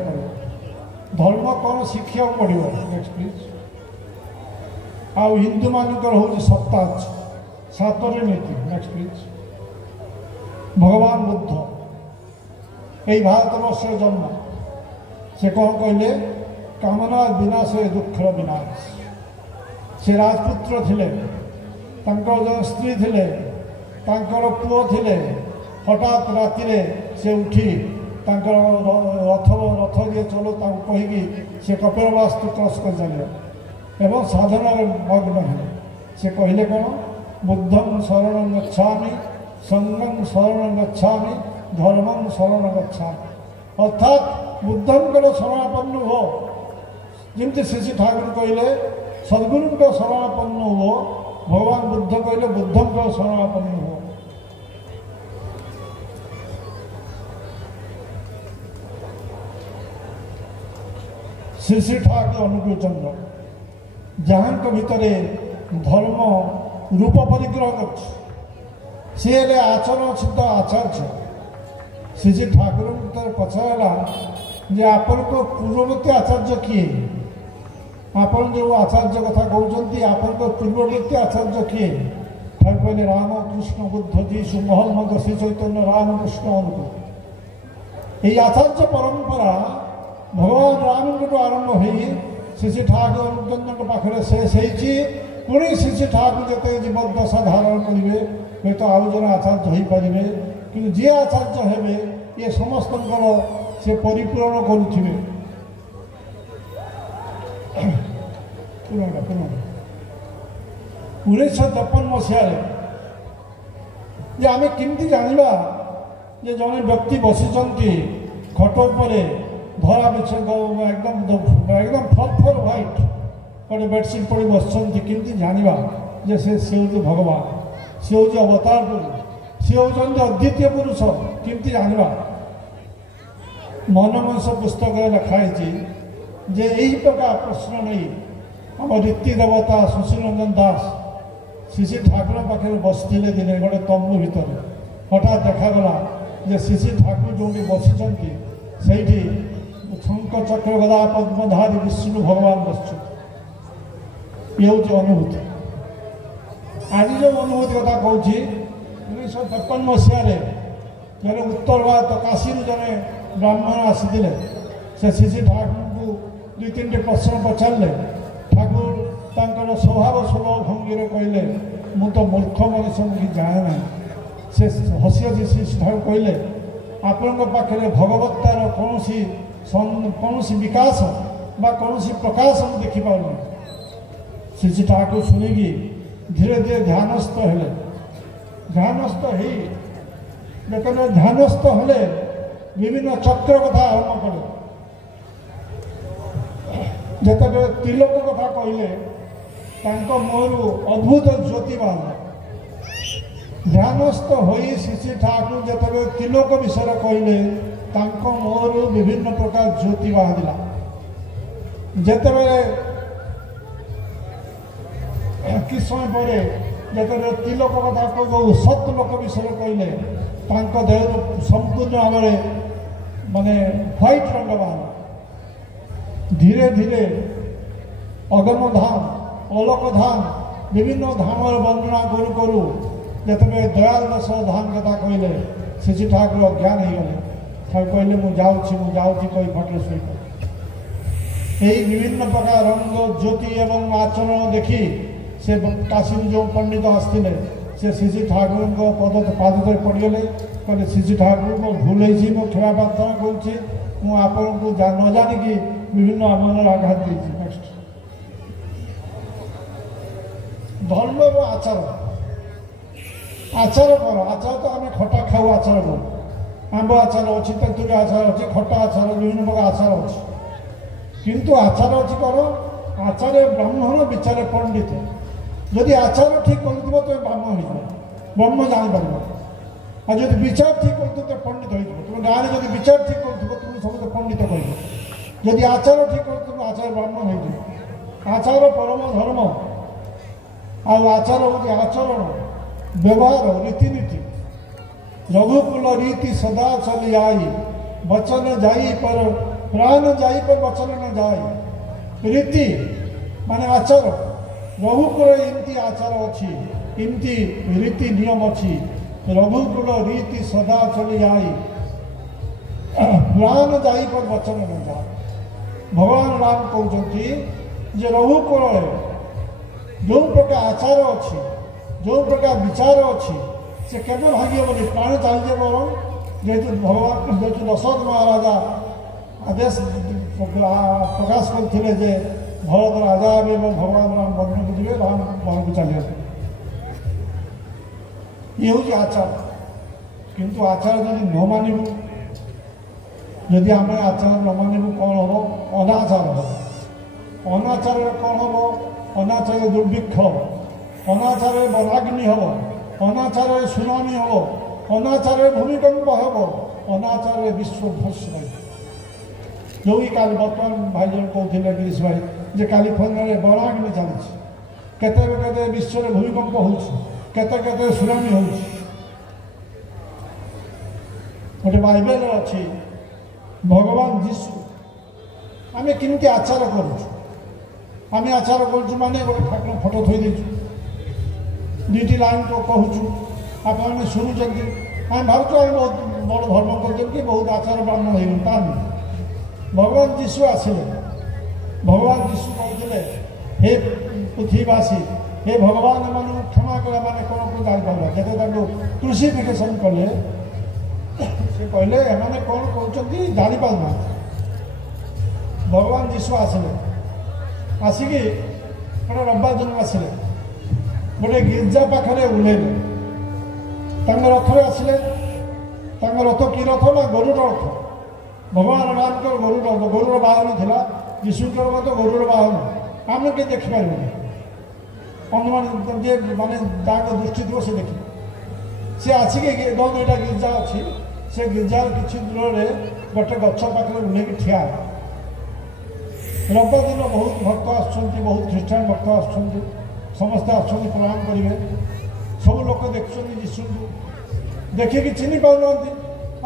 धर्म कौन शिक्षा पड़ो नेक्स्ट प्लीज आउ हिंदू मानकर हूँ सप्ताह सातरी नीति नेक्स्ट प्लीज भगवान बुद्ध यही भारतवर्ष जन्म से कौन कहले कामना विनाश दुखर विनाश से राजपुत्र थिले जो स्त्री थिले पुओ थिले हठात राति से उठी रथ दिए चलो कहीकि से कपिलवास्तु क्रस कर चले एवं साधना मग्न है से कहले कौन बुद्धं शरणं गच्छामि संघं शरणं गच्छामि धर्मं शरणं गच्छामि अर्थात बुद्धंकर शरणापन्न हो जमती श्री ठाकुर कहले सद्गुरु का शरणापन्न हो भगवान बुद्ध कहले बुद्धंकर शरणापन्न हो श्री ठाकुर अनुकूल चंद्र जहाँ भितर धर्म रूप परिग्रह कर आचरण सिद्ध आचार्य श्री ठाकुर पचराला जे आपण को पूर्ववर्ती आचार्य किए आपण जो आचार्य कथा कहते आपण को पूर्ववर्ती आचार्य किए कहले राम कृष्ण बुद्ध जीशु मोहम्मद श्री चैतन्य राम कृष्ण अनुकूल ये आचार्य परंपरा भगवान राम आरंभ हो श्री ठाकुर अनुचंद्र पाखे शेष पुणी श्री ठाकुर जिते जीवदशा धारण करेंगे हूँ तो आउ जन आचार्य हो पारे कि जी आचार्य हे ये समस्त से परिपूरण करुवे 1953 मसीह आम केमती जाना जे जड़े व्यक्ति बसी खट पर धरा बिछ एकदम फल व्हाइट गोटे बेडसीट पड़ी बसती केमती जाना जे से हूँ भगवान सी हूँ अवतार पुरुष सी हूँ अद्वितीय पुरुष केमती जाना मनमंस पुस्तक लिखाई जे यही प्रकार प्रश्न नहीं आम रीति देवता सुशील रंजन दास श्री ठाकुर पाखे बसते दिने गोटे तंबू भितर हठात देखागला जे श्री ठाकुर जो बसी शंख चक्र गदा पद्मधारी विष्णु भगवान बसु ये हूँ अनुभूति आज जो अनुभूति कथा कहूँ 1953 मसीह जड़े उत्तर भारत काशी जड़े ब्राह्मण आसी से श्री ठाकुर को 2-3 प्रश्न पचारे ठाकुर तांकर स्वभाव स्वभाव भंगी कहले मु तो मूर्ख मनुष्य मुझे जाए ना से हसी हसी श्री ठाकुर कहले आपण पाखे भगवत्तार कौन विकास बा कौन प्रकाश हम देखिपार श्री ठाकुर शुणिकी धीरे धीरे ध्यानस्थ हेले ध्यानस्थ हो ध्यानस्थ हेले विभिन्न चक्र कथा आरंभ कले जिते त्रिलोक कथा कहले मुहर अद्भुत ज्योति बाहर ध्यानस्थ हो श्री ठाकुर जिते त्रिलोक विषय कहले मुहर विभिन्न प्रकार ज्योति बाहर जिते कि समय पर जिते त्रिलोक कथा कहूँ सतलोक विषय कहले देह संपूर्ण भाव माने व्हाइट रंग बाहर धीरे धीरे अगम धाम अलक धाम विभिन्न धाम वर्णना करू करू जिते दयाल दास धाम कथा कहले श्री ठाकुर अज्ञान हो गले कहले मुझे कही फटे शुई यही विभिन्न प्रकार रंग ज्योति एवं आचरण देखी से काशी जो पंडित आसते से श्री ठाकुर पाद तले पड़गले कहले श्री ठाकुर मो भूल हो क्षमा प्रार्थना करुँची मुझे न जानिकी विभिन्न आमल आघात देती नेक्स्ट धर्म और आचार आचार कर आचार तो आम खटा खाऊ आचार कर आंब आचार अच्छी तेतुरी आचार अच्छी खटा आचार विभिन्न प्रकार आचार अच्छी किंतु आचार अच्छी कर आचार ब्राह्मण विचार पंडित जदि आचार ठीक कर तो ब्राह्मण हो ब्रह्म जापर आ जब विचार ठीक कर तो पंडित हो तुम गाँव में जब विचार ठीक कर तुम समस्त पंडित कह जदि आचार ठीक कर तुम आचार ब्राह्मण हो आचार परम धर्म आचार हूँ आचरण व्यवहार रीतिनीति रघुकुल रीति सदा चली आई वचन जाई पर प्राण जाई पर वचन न जाई रीति माने आचार रघुकुल इमती आचार अच्छी इमती रीति नियम अच्छी रघुकुल रीति सदा चली आई प्राण जाई पर वचन न जाए भगवान राम कहते जे रघुकुल जो प्रकार आचार अच्छी जो प्रकार विचार अच्छी से केवल भाग्यवनी प्राण चाहिए बर जेहेतु भगवान जेहेतु दशरथ महाराजा आदेश प्रकाश करते जे भरत राजा एवं भगवान राम वन को जी राम वन को चलिए ये हूँ आचार किंतु आचार जब न मानू जदि आम आचार न मानू कौन हम अनाचार हम अनाचार कौन हम अनाचार दुर्भिक्ष हम अनाचार बराग्नि हम अनाचार सुनामी हम अनाचार भूमिकंप हम अनाचार विश्व ध्वंस जो भी काल बर्तमान भाई जन कहते गिरीश भाई जे कैलिफोर्निया में बराग्नि चलती विश्व भूमिकंप होते सुनामी हो गोटे बाइबल अच्छी भगवान जीशु आम केमती आचार करुँ आचार करुँ माने गोटे ठाकुर फोटो थोई देचु दुईटी लाइन तो कहूँ आप शुणुंट आम भावुँ आम बहुत बड़ धर्म कर बहुत आचार ब्राह्मण हो भगवान जीशु आसिले भगवान जीशु कहते हे पृथ्वीवासी हे भगवान मान क्षमा करा माने कौन को जापार जब क्रूसिफिकेशन कले से कहले एमाने कौन कहते जापार ना भगवान जीशु आसिले आसिकी गोटे रविवार दिन आसिले गोटे गिर्जा पाखे ओह्लैले रथरे आसिले रथ कि रथ ना गरुड़ रथ भगवान राम गरुड़ बाहन था यीशुकर गरुड़ बाहन आम के देखिपार अनुमान जे माने दृष्टि थी से देखिए सी आसिक दुईटा गिर्जा अच्छी से गिर्जार किसी दूर में गोटे गच पाखे ओह्लैक ठिया रविवार दिन बहुत भक्त बहुत ख्रीष्टान भक्त आसते प्रणाम करेंगे सब लोग देखुं जीशु देखिए चिन्ह पाना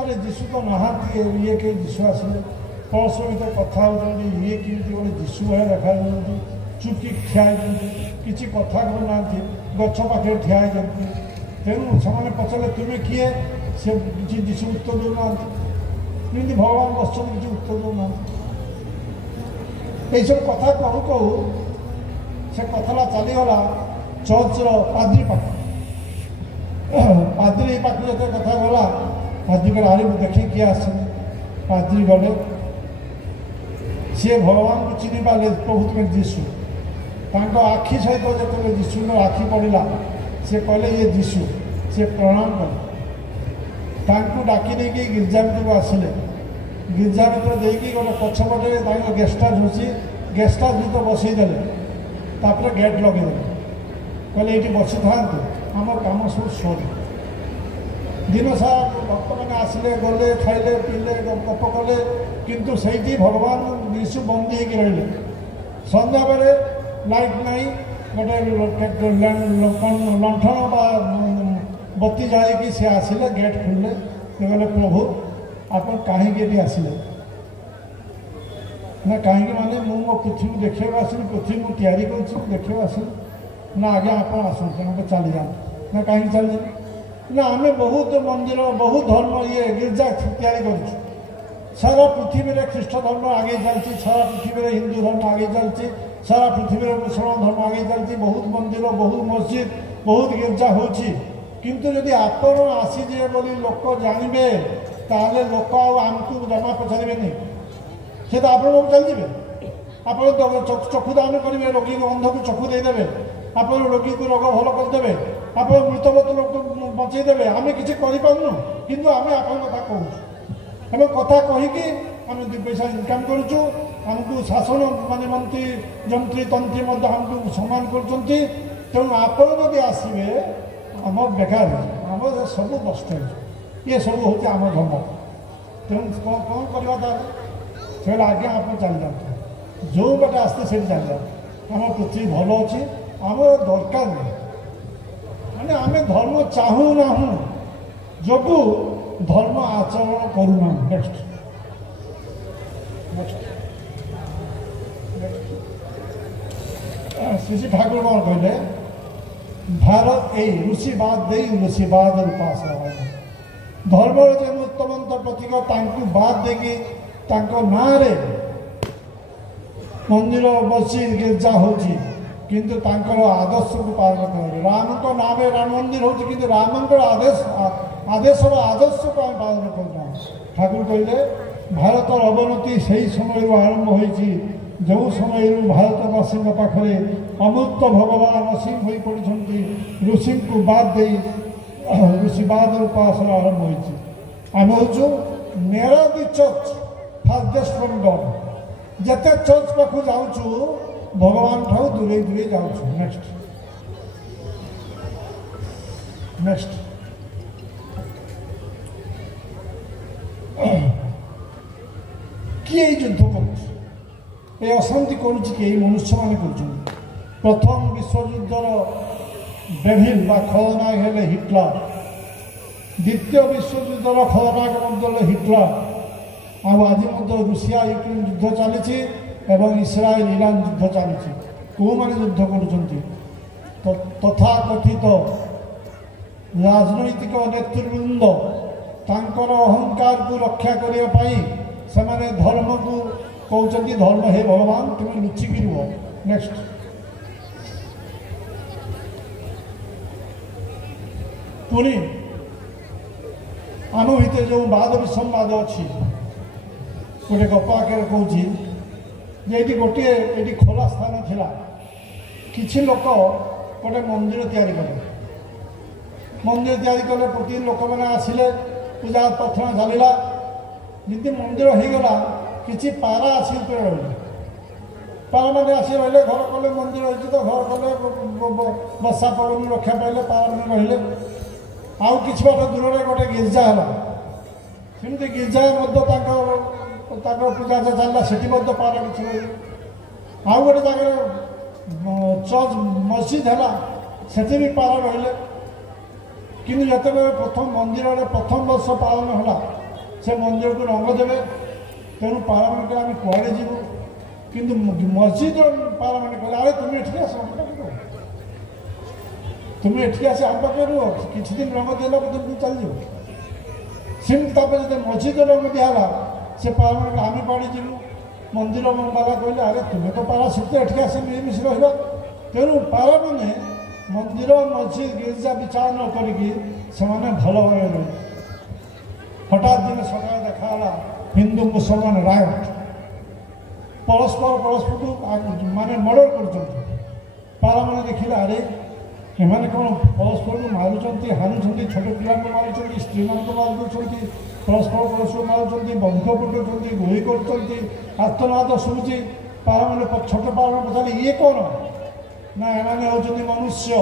अरे जीशु तो नहांती ये के जीशु आसिले परस्पर भितर कथा होती ये किमती गोटे जीशु भाई देखा चुपी ठिया किसी कथा कहूना गछ पाखे ठिया तेणु से पचारे तुम्हें किए से किसी जीशु उत्तर देना भगवान बस किसी उत्तर देना यही सब कथा कहू कहू से कथा चलीगला चर्चर पाद्री पाख पाद्री पाख जो कथा गला पाद्री कहला अरे देखी किए आस पाद्री गले सी भगवान को चिन्ह पारे प्रभु तुम्हें जीशु आखि सहित जो जीशु आखि पड़ा सी कहले ये जीशु सी प्रणाम कले डाकी नहीं गिरजा भर आसिले गिरजा भर देखिए गोटे पछपटे गेस्ट हाउस होची गेस्ट हाउस भर बसईदे तापर गेट लगेदे कहले ये बसी था आम कम सब सरी दिन सारा भक्त मैंने आसिले गले खाइले पीले गप कले किंतु सही भगवान यीशु बंदी होकर रही सन्ध्या बेले लाइट नहीं गोटे लंठन बत्ती जाए सी आसिले गेट खोलिले कहले प्रभु आप कहीं आसिले ना कहीं माने मो पृथ्वी देखा आसली पृथ्वी मुझे तैयारी देखा आसली ना आगे आप आसते चली जाते ना कहीं चली ना आम बहुत मंदिर बहुत धर्म ये गिरजा तैयारी कर सारा पृथ्वी में ख्रीष्ट धर्म आगे चलती सारा पृथ्वी में हिंदू धर्म आगे चलती सारा पृथ्वी में मुसलमान धर्म आगे चलती बहुत मंदिर बहुत मस्जिद बहुत गिरजा होची किंतु यदि आपण आसीजे बोली लोक जानवे ताले लोक आमको जमा पचारे से तो आप चलते आप चक्षु दान करेंगे रोगी को अंध को चक्षु देदेवे आप रोगी को रोग भल करदे आप मृतबत लोक बचेदेवे आम कि करूँ कितु आम आप कथा कहूँ आम कथा कहीकि आम दु पैसा इनकम करुचु आमको शासन माने मंत्री जंत्री तंत्री आमको सम्मान कर तेणु आप आसवे आम बेकार आम सब नष्ट ये सब हूँ आम धर्म तेणु कौन करवा से आज्ञा आप चली जाते जो बाटे आसते से चली जाते आम पृथ्वी भल अच्छी आम दरकार नहीं माने आम धर्म चाहू ना जो धर्म आचरण करूना नेक्स्ट श्री ठाकुर कौन कहले भारत यही ऋषिवाद दे ऋषिवाद उपासना धर्म जो उत्तमंत प्रतीक बाद देकी ना मंदिर मस्जिद गिरजा होची किंतु आदर्श को पालन कर राम नाम राम मंदिर हो राम आदेश आदेश आदर्श को पालन करना ठाकुर कहले भारत अवनति से ही समय आरंभ होती जो समय भारतवासी पाखे अमृत भगवान असीम हो पड़ी ऋषि को बाद दे ऋषिवाद उपासना आरंभ होती आम हूँ मेरा दि चर्च फारदेस्ट फ्रॉम गॉड जिते चर्च पाखु जाऊँ भगवान ठाऊ दूरे दूरे जाऊँ नेक्स्ट नेक्स्ट किए युद्ध कर अशांति करुच्ची मनुष्य मान कर प्रथम विश्वयुद्धर डेभिल बा खलनायक हेले हिटलर द्वितीय विश्वयुद्धर खलनायक हिटलर आज रूसिया यूक्रेन युद्ध चली इस्राएल ईरान युद्ध चली कौ मैंने युद्ध कर तथा कथित राजनैतिक नेतृवृंद तांकर अहंकार को रक्षा करने से धर्म को कहते धर्म हे भगवान तुम्हें लुचिकी रुह नेक्स्ट पुणी आम भितर जो वाद विसंवाद अच्छी गोटे गप आगे कौच ये गोटे ये खोला स्थान थिला किछि लोक गोटे मंदिर तैयारी कले मंदिर तैयारी कले प्रति लोक मैंने आसिले पूजा प्रार्थना चलला जमी मंदिर हो गला किछि पारा आसी रही पारा मैंने आसी रही घर कले मंदिर हो तो घर कले बसा पवन रक्षा पाइले पारा मैंने रही आउ कि बाट दूर गोटे गिर्जा है सेमती गिर्जा पूजा चलला से पारा कि आउ गोटे जगह चर्च मस्जिद है से भी पारा रही कि प्रथम मंदिर प्रथम वर्ष पालन है से मंदिर को रंग देवे तेणु पार्लामेंट आम कड़े जीवु किंतु मस्जिद पार्लामेंट कहले अरे तुम्हें एठिक आस तुम्हें एठिक आस आम पाखे रुह किसी दिन रंग देला तुम चल जाओ सेमती जो मस्जिद रंग दिहला से पार्लामेंट आम पाड़ी जीवु मंदिर बाला कहले अरे तुम्हें तो पारा सीते एठिक आस मिलमिशि रहा तेणु पारा मैंने मंदिर मस्जिद गिर्जा विचार न करी से भल भाव रही हठात दिन सकाल देखा हिंदू मुसलमान रायट परस्पर को माने मर्डर कर पारा मैंने देखिले अरे एमाने कौन परस्पर को मारुंट हानुंट छोट पिला मारुंट स्त्री मान मारुंट परस्पर परस्पर मारुंट बंध फुटुंट गुही कर आत्मनाद शुभुची पारा मैंने छोट पारा पचारे ये कौन ना एमाने होचंदी मनुष्य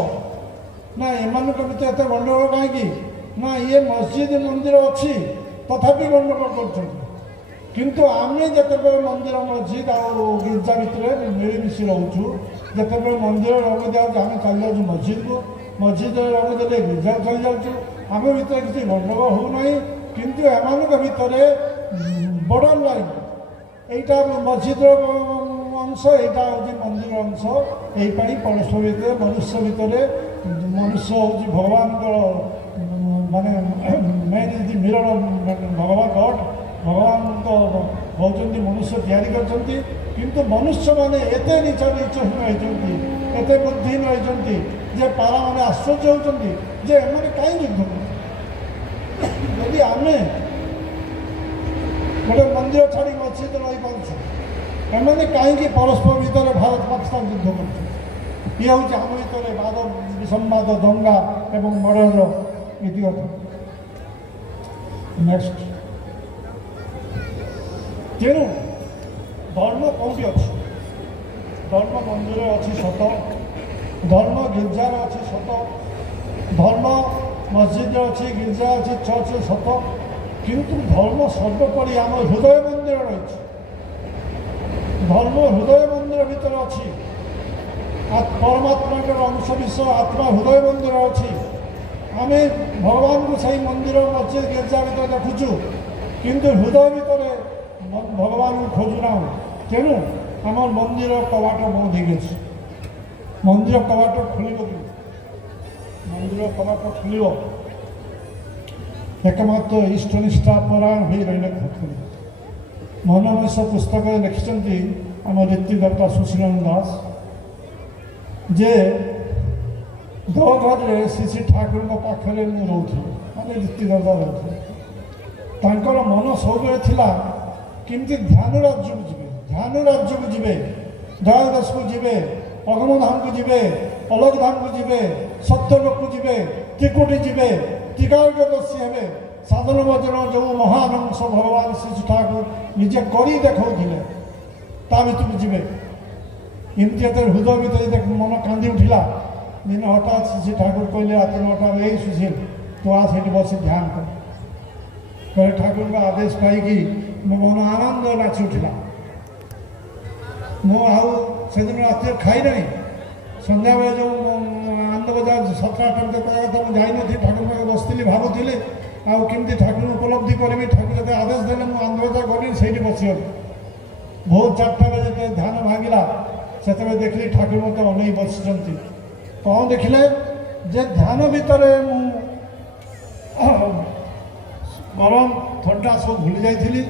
ना एमानक भितर एत गंडगोल कहीं ना ये मस्जिद मंदिर अच्छी तथापि गंडगोल कर किंतु आम जिते मंदिर मस्जिद आ गिर्जा भितर मिलमिशि रोचु जिते मंदिर रंग दिया आम चल जाऊँ मस्जिद को मस्जिद रंग देते गिर्जा चल जाऊँ आम भर किसी गंडगोल होना किंतु एमानक भितर बॉर्डर लाइन यहाँ मस्जिद अंश यहाँ हूँ मंदिर अंश यही परस्पर भितर मनुष्य हूँ भगवान माने मेन इज दि मिरर भगवान गॉड भगवान तो होचंदी मनुष्य तैयारी करछंती किंतु मनुष्य माने एते नीच नीच होइछंती एते बुद्धिहीन होइछंती जे पारा माने आश्चर्य होउछंती जे एमाने काई युद्ध यदि आमे गोटे मंदिर छाड़ी मस्जिद रही पार्छ एमाने कहीं परस्पर भितर भारत पाकिस्तान युद्ध कर ये हूँ आम भितर वाद विसंवाद दंगा एवं मर्डर इतिहास नेक्स्ट तेणु धर्म कौटी अच्छी धर्म मंदिर अच्छी सत धर्म गिर्जार अच्छी सत धर्म मस्जिद अच्छी गिर्जा अच्छी चर्च सत किंतु धर्म सर्वोपरि आम हृदय मंदिर रही धर्म हृदय मंदिर भितर अच्छी परमात्मा अंश विश्व आत्मा हृदय मंदिर अच्छी आम भगवान को सही मंदिर मस्जिद गिर्जा भितर देखुचु किंतु हृदय भितर भगवान को खोजुना तेणु आम मंदिर कबाट बंद हो मंदिर कबाट खोल मंदिर कबाट खोल एकमात्र इष्टनिष्ठा परायण हो रही खोल मनोमस पुस्तक लिखिं आम रीतिदत्ता सुशीलन दास जे देवघर में श्री श्री ठाकुर पाखे रोथी माने रीतिदत्ता रोथी मन सब किमती ध्यान राज्य को जीवे द्वादश को जीवे अगम धाम को जीवे अलग धाम को जीवे सत्यलोक को जीवे त्रिकुटी जीवे टीकादशी हे साधन भजन जो महान अंश भगवान श्री ठाकुर निजे कर देखते भर जीवे एमती हृदय भर मन कांदी उठिला दिन हठात श्री ठाकुर कहले रात 9टा यही सुशील तो आ से बस ध्यान कर ठाकुर का आदेश पाई मो मन आनंद नाची उठिला मु दिन रात खाई ना संध्या बेले जो आनंद बजार 7-8 कहा था मुझे जानी ठाकुर पाखे बसती भावुली आमती ठाकुर उपलब्धि करी ठाकुर जो आदेश देने मुझे आनंद बजार गली से बसगली भोर 4टा बजे ध्यान भांगला से देखली ठाकुर मत अन बस कौन देखिले जे ध्यान भितर गरम थंडा सब भूली जाइली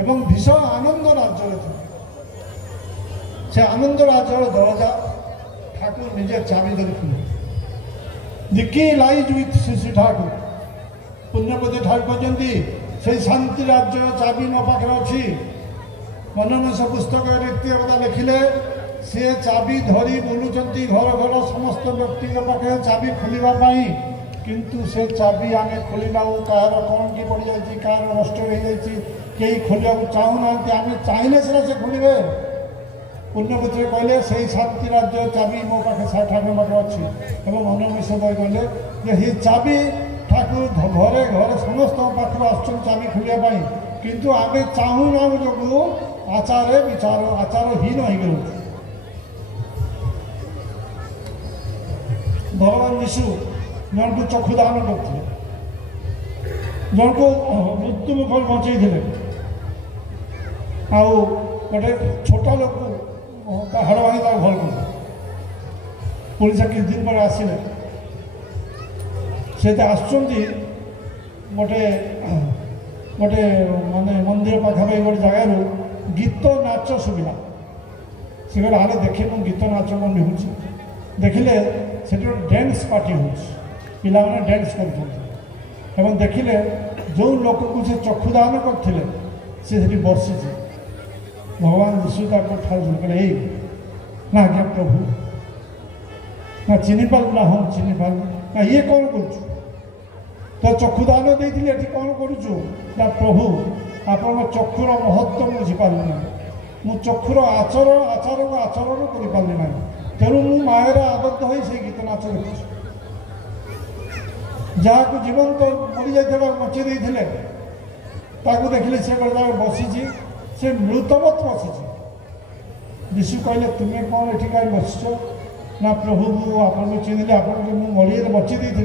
एवं भीषण आनंद राज्य से आनंद राज्य दरजा ठाकुर निजे चाबी धरी खुले the key lies with Shri Shri Thakur Punyapati Thakur कहते से शांति राज्य चाबी मो पाखे अच्छी मनोनस पुस्तक रीतिकता लिखिले सी चाबी धरी बुलूं घर घर समस्त व्यक्ति पाखे चाबी खोलवाई किंतु से चाबी आम खोलना कहार कौन की पड़ जाए कहार नष्ट हो कई खोलिया चाहूना आम चाहिए सीना से खोलें पुण्यपुत्र कहले से शांति राज्य चाबी मो पाखे ठाकुर पाखे अच्छी और मनोमिश कहले ये चाबी ठाकुर घरे घरे समस्त पाखु आस चाबी खोलिया किंतु आम चाहूना जो आचार विचार आचारहीन हो गलु भगवान विशु जन को चक्षुदान करते जन को मृत्यु मुख बचे आउ गोटे छोटा लोक हाड़ भांगी भल कर पुलिस किस दिन पर आसिले से आसुच्च गोटे गोटे माने मंदिर पाखापाखि गोटे जगार गीत नाच शुविला सी कहले आले देखे मुझे गीत नाच कौन हो देखिले से डांस पार्टी हो पिला माने डांस कर देखिले जो लोक को से चक्षुदान करते से बसी भगवान यीशु ठार कहले ना आज्ञा प्रभु ना चिनी पाल ना हम चिनी पाल ना ये कौन कर तो चक्षुदान देते कौन करुचु ना प्रभु आपण चक्षुर महत्व मुझे बुझीपारि ना मु चक्षुर आचरण आचरण आचरण करें ना तेणु मु मायर आबद्ध हो गीत नाच देखु जहाँ को जीवन तो मरी जाता बचे देते देखिले से गोटे बसी से मृतवत बसी यीशु कहले तुम्हें कौन ये कहीं बस ना प्रभु आपको चिन्हले आप मरिया बची देते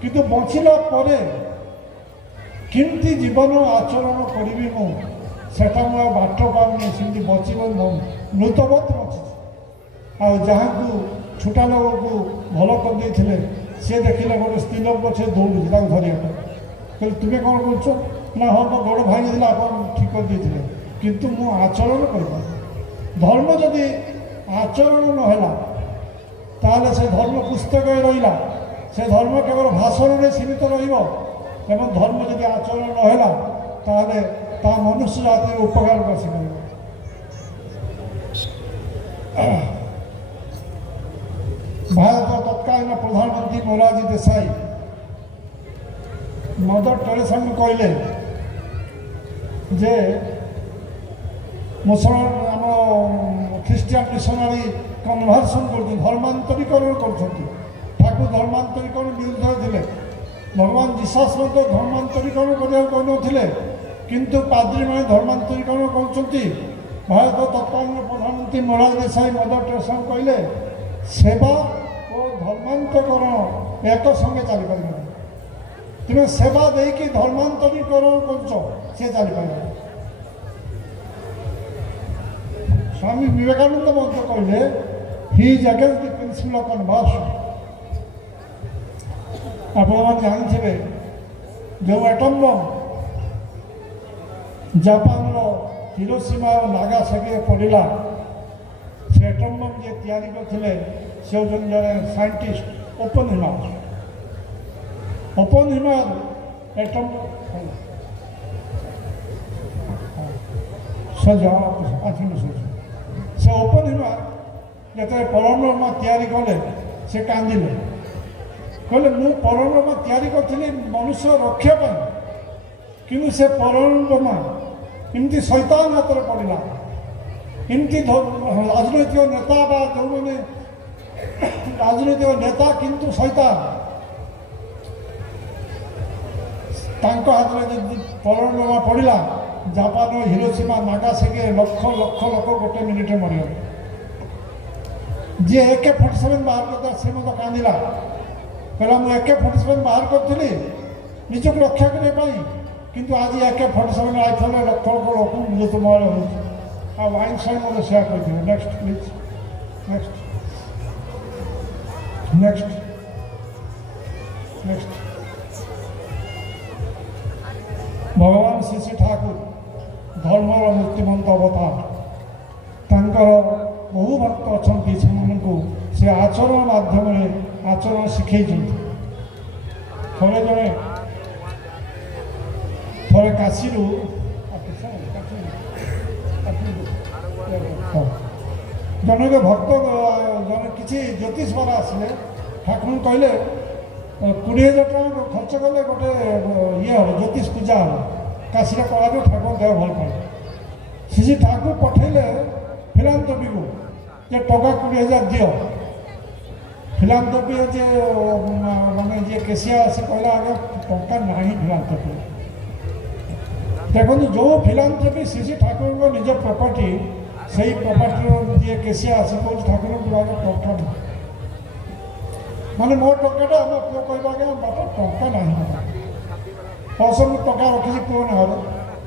किंतु बचिला केमती जीवन आचरण करी मुझा मुझे बाट पाऊनी सेमती बच मृतवत बची आ जहाँ को छोटा लोग को भल कर सी देखिले गोटे स्त्री लोक पछे दौड़ी धरिया कहले तुम्हें कौन कर ना हाँ मो गोड़ भांगी आप ठीक कर देते किंतु मु आचरण कर धर्म जदि आचरण नहला ताले से धर्म पुस्तक रहा से धर्म केवल भाषण में सीमित रहा धर्म जदि आचरण नहला ताले ता मनुष्य जाति उपकार कर भारत तत्कालीन प्रधानमंत्री मोरारजी देसाई मदर टेरेसा कहले जे मुसलमान आम ख्रीस्टियान मिशनारी कन्भर्सन कर धर्मांतरीकरण कर ठाकुर धर्मांतरीकरण विरुद्ध थे भगवान जीसस धर्मांतरीकरण करते किंतु पाद्री मैंने धर्मांतरीकरण कर भारत तत्कालीन प्रधानमंत्री मोरारजी देसाई मदर टेरेसा कहले सेवा और धर्मांतरीकरण एक संगे चली पार तुम्हें सेवा देकी धर्मांतरीकरण कर चली पार स्वामी विवेकानंद मध्य कहले he is against the principle of conversion आप जानते जो एटम बम जापान हिरोशिमा और नागासाकी पड़ा से एटम बम जे तैयारी करते से जड़े साइंटिस्ट ओपनहीमर एटम से ओपनहीमर जो परमाणु बोमा तैयारी कले से कांदिले कहले मु परमाणु बोमा तैयारी करी मनुष्य रक्षा कि से परमाणु बोमा इमती शैतान हाथ में पड़ा इमती राजनैतिक नेता बा जो मैंने राजनैतिक नेता किंतु शैतान हाथ में परमाणु बोमा पड़ा जापान हिरोशिमा नागासाकी लक्ष लक्ष लोक गोटे मिनिट मरीगले जी AK-47 बाहर करता से मत कांदिला कहला मुझे AK-47 बाहर करी निज को रक्षा करने किंतु आज AK-47 राइफल लक्ष लक्ष लोक मृत मार हो आइनस्टाइन मत सेया कर next please next next next भगवान श्री श्री ठाकुर धर्मर मूर्तिमंत अवतार तांकर बहु भक्त अच्छा से आचरण माध्यम आचरण शिखे थे जड़े थे काशी जन के भक्त जन किसी ज्योतिष वाला आसिले ठाकुर कहले 20,000 टका खर्च कले गोटे ये हम ज्योतिष पूजा हम काशी कला ठाकुर देह भल पाए श्री ठाकुर पठेले फिलांथ्रोपी को जे टका 20,000 दियो फिलांथ्रोपी जे माने जे केसिया से कहला आगे टका नहीं फिलांथ्रोपी देखो जो फिलांथ्रोपी श्री ठाकुर को निज प्रॉपर्टी सही प्रॉपर्टी जे केसिया से कहूँ ठाकुर को आगे टका नहीं माने मो टकाटा आम पु कह बापा टका ना पसंद टका रखी पुओ ना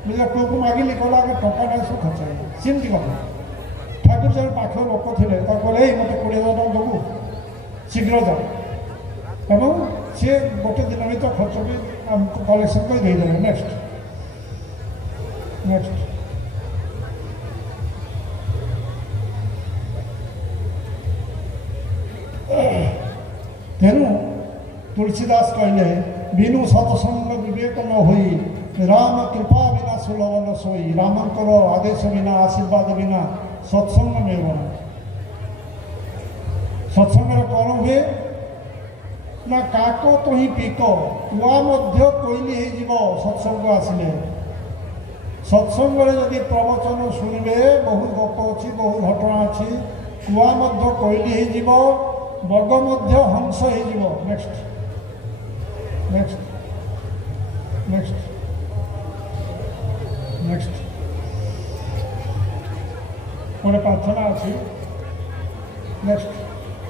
मुझे पुओ को मागिली कहला कि टंका सब खर्च है सेमती कथा ठाकुर साहब पाख लोक थे कहले मत 20,000 टଙ୍କା देवु शीघ्र जा एवं सी गोटे दिन तो खर्च भी आमको कलेक्शन कर देदेले। नेक्स्ट नेक्स्ट तेणु तुलसीदास कहले बिनु सत्संग विवेक न होई राम कृपा बिना सुलभ न सोई रामंकर आदेश बिना आशीर्वाद बिना सत्संग मिलना। सत्संग कौन हुए ना काक तो ही पीक कुआ मध्य कोईली हो सत्संग आसिले सत्संग जदि प्रवचन शुणवे बहुत गप अच्छी बहुत घटना अच्छी कुआ मध्य कोईली हो बग मध्य हंस हो। नेक्स्ट नेक्स्ट नेक्स्ट नेक्स्ट गोटे प्रार्थना अच्छी। नेक्स्ट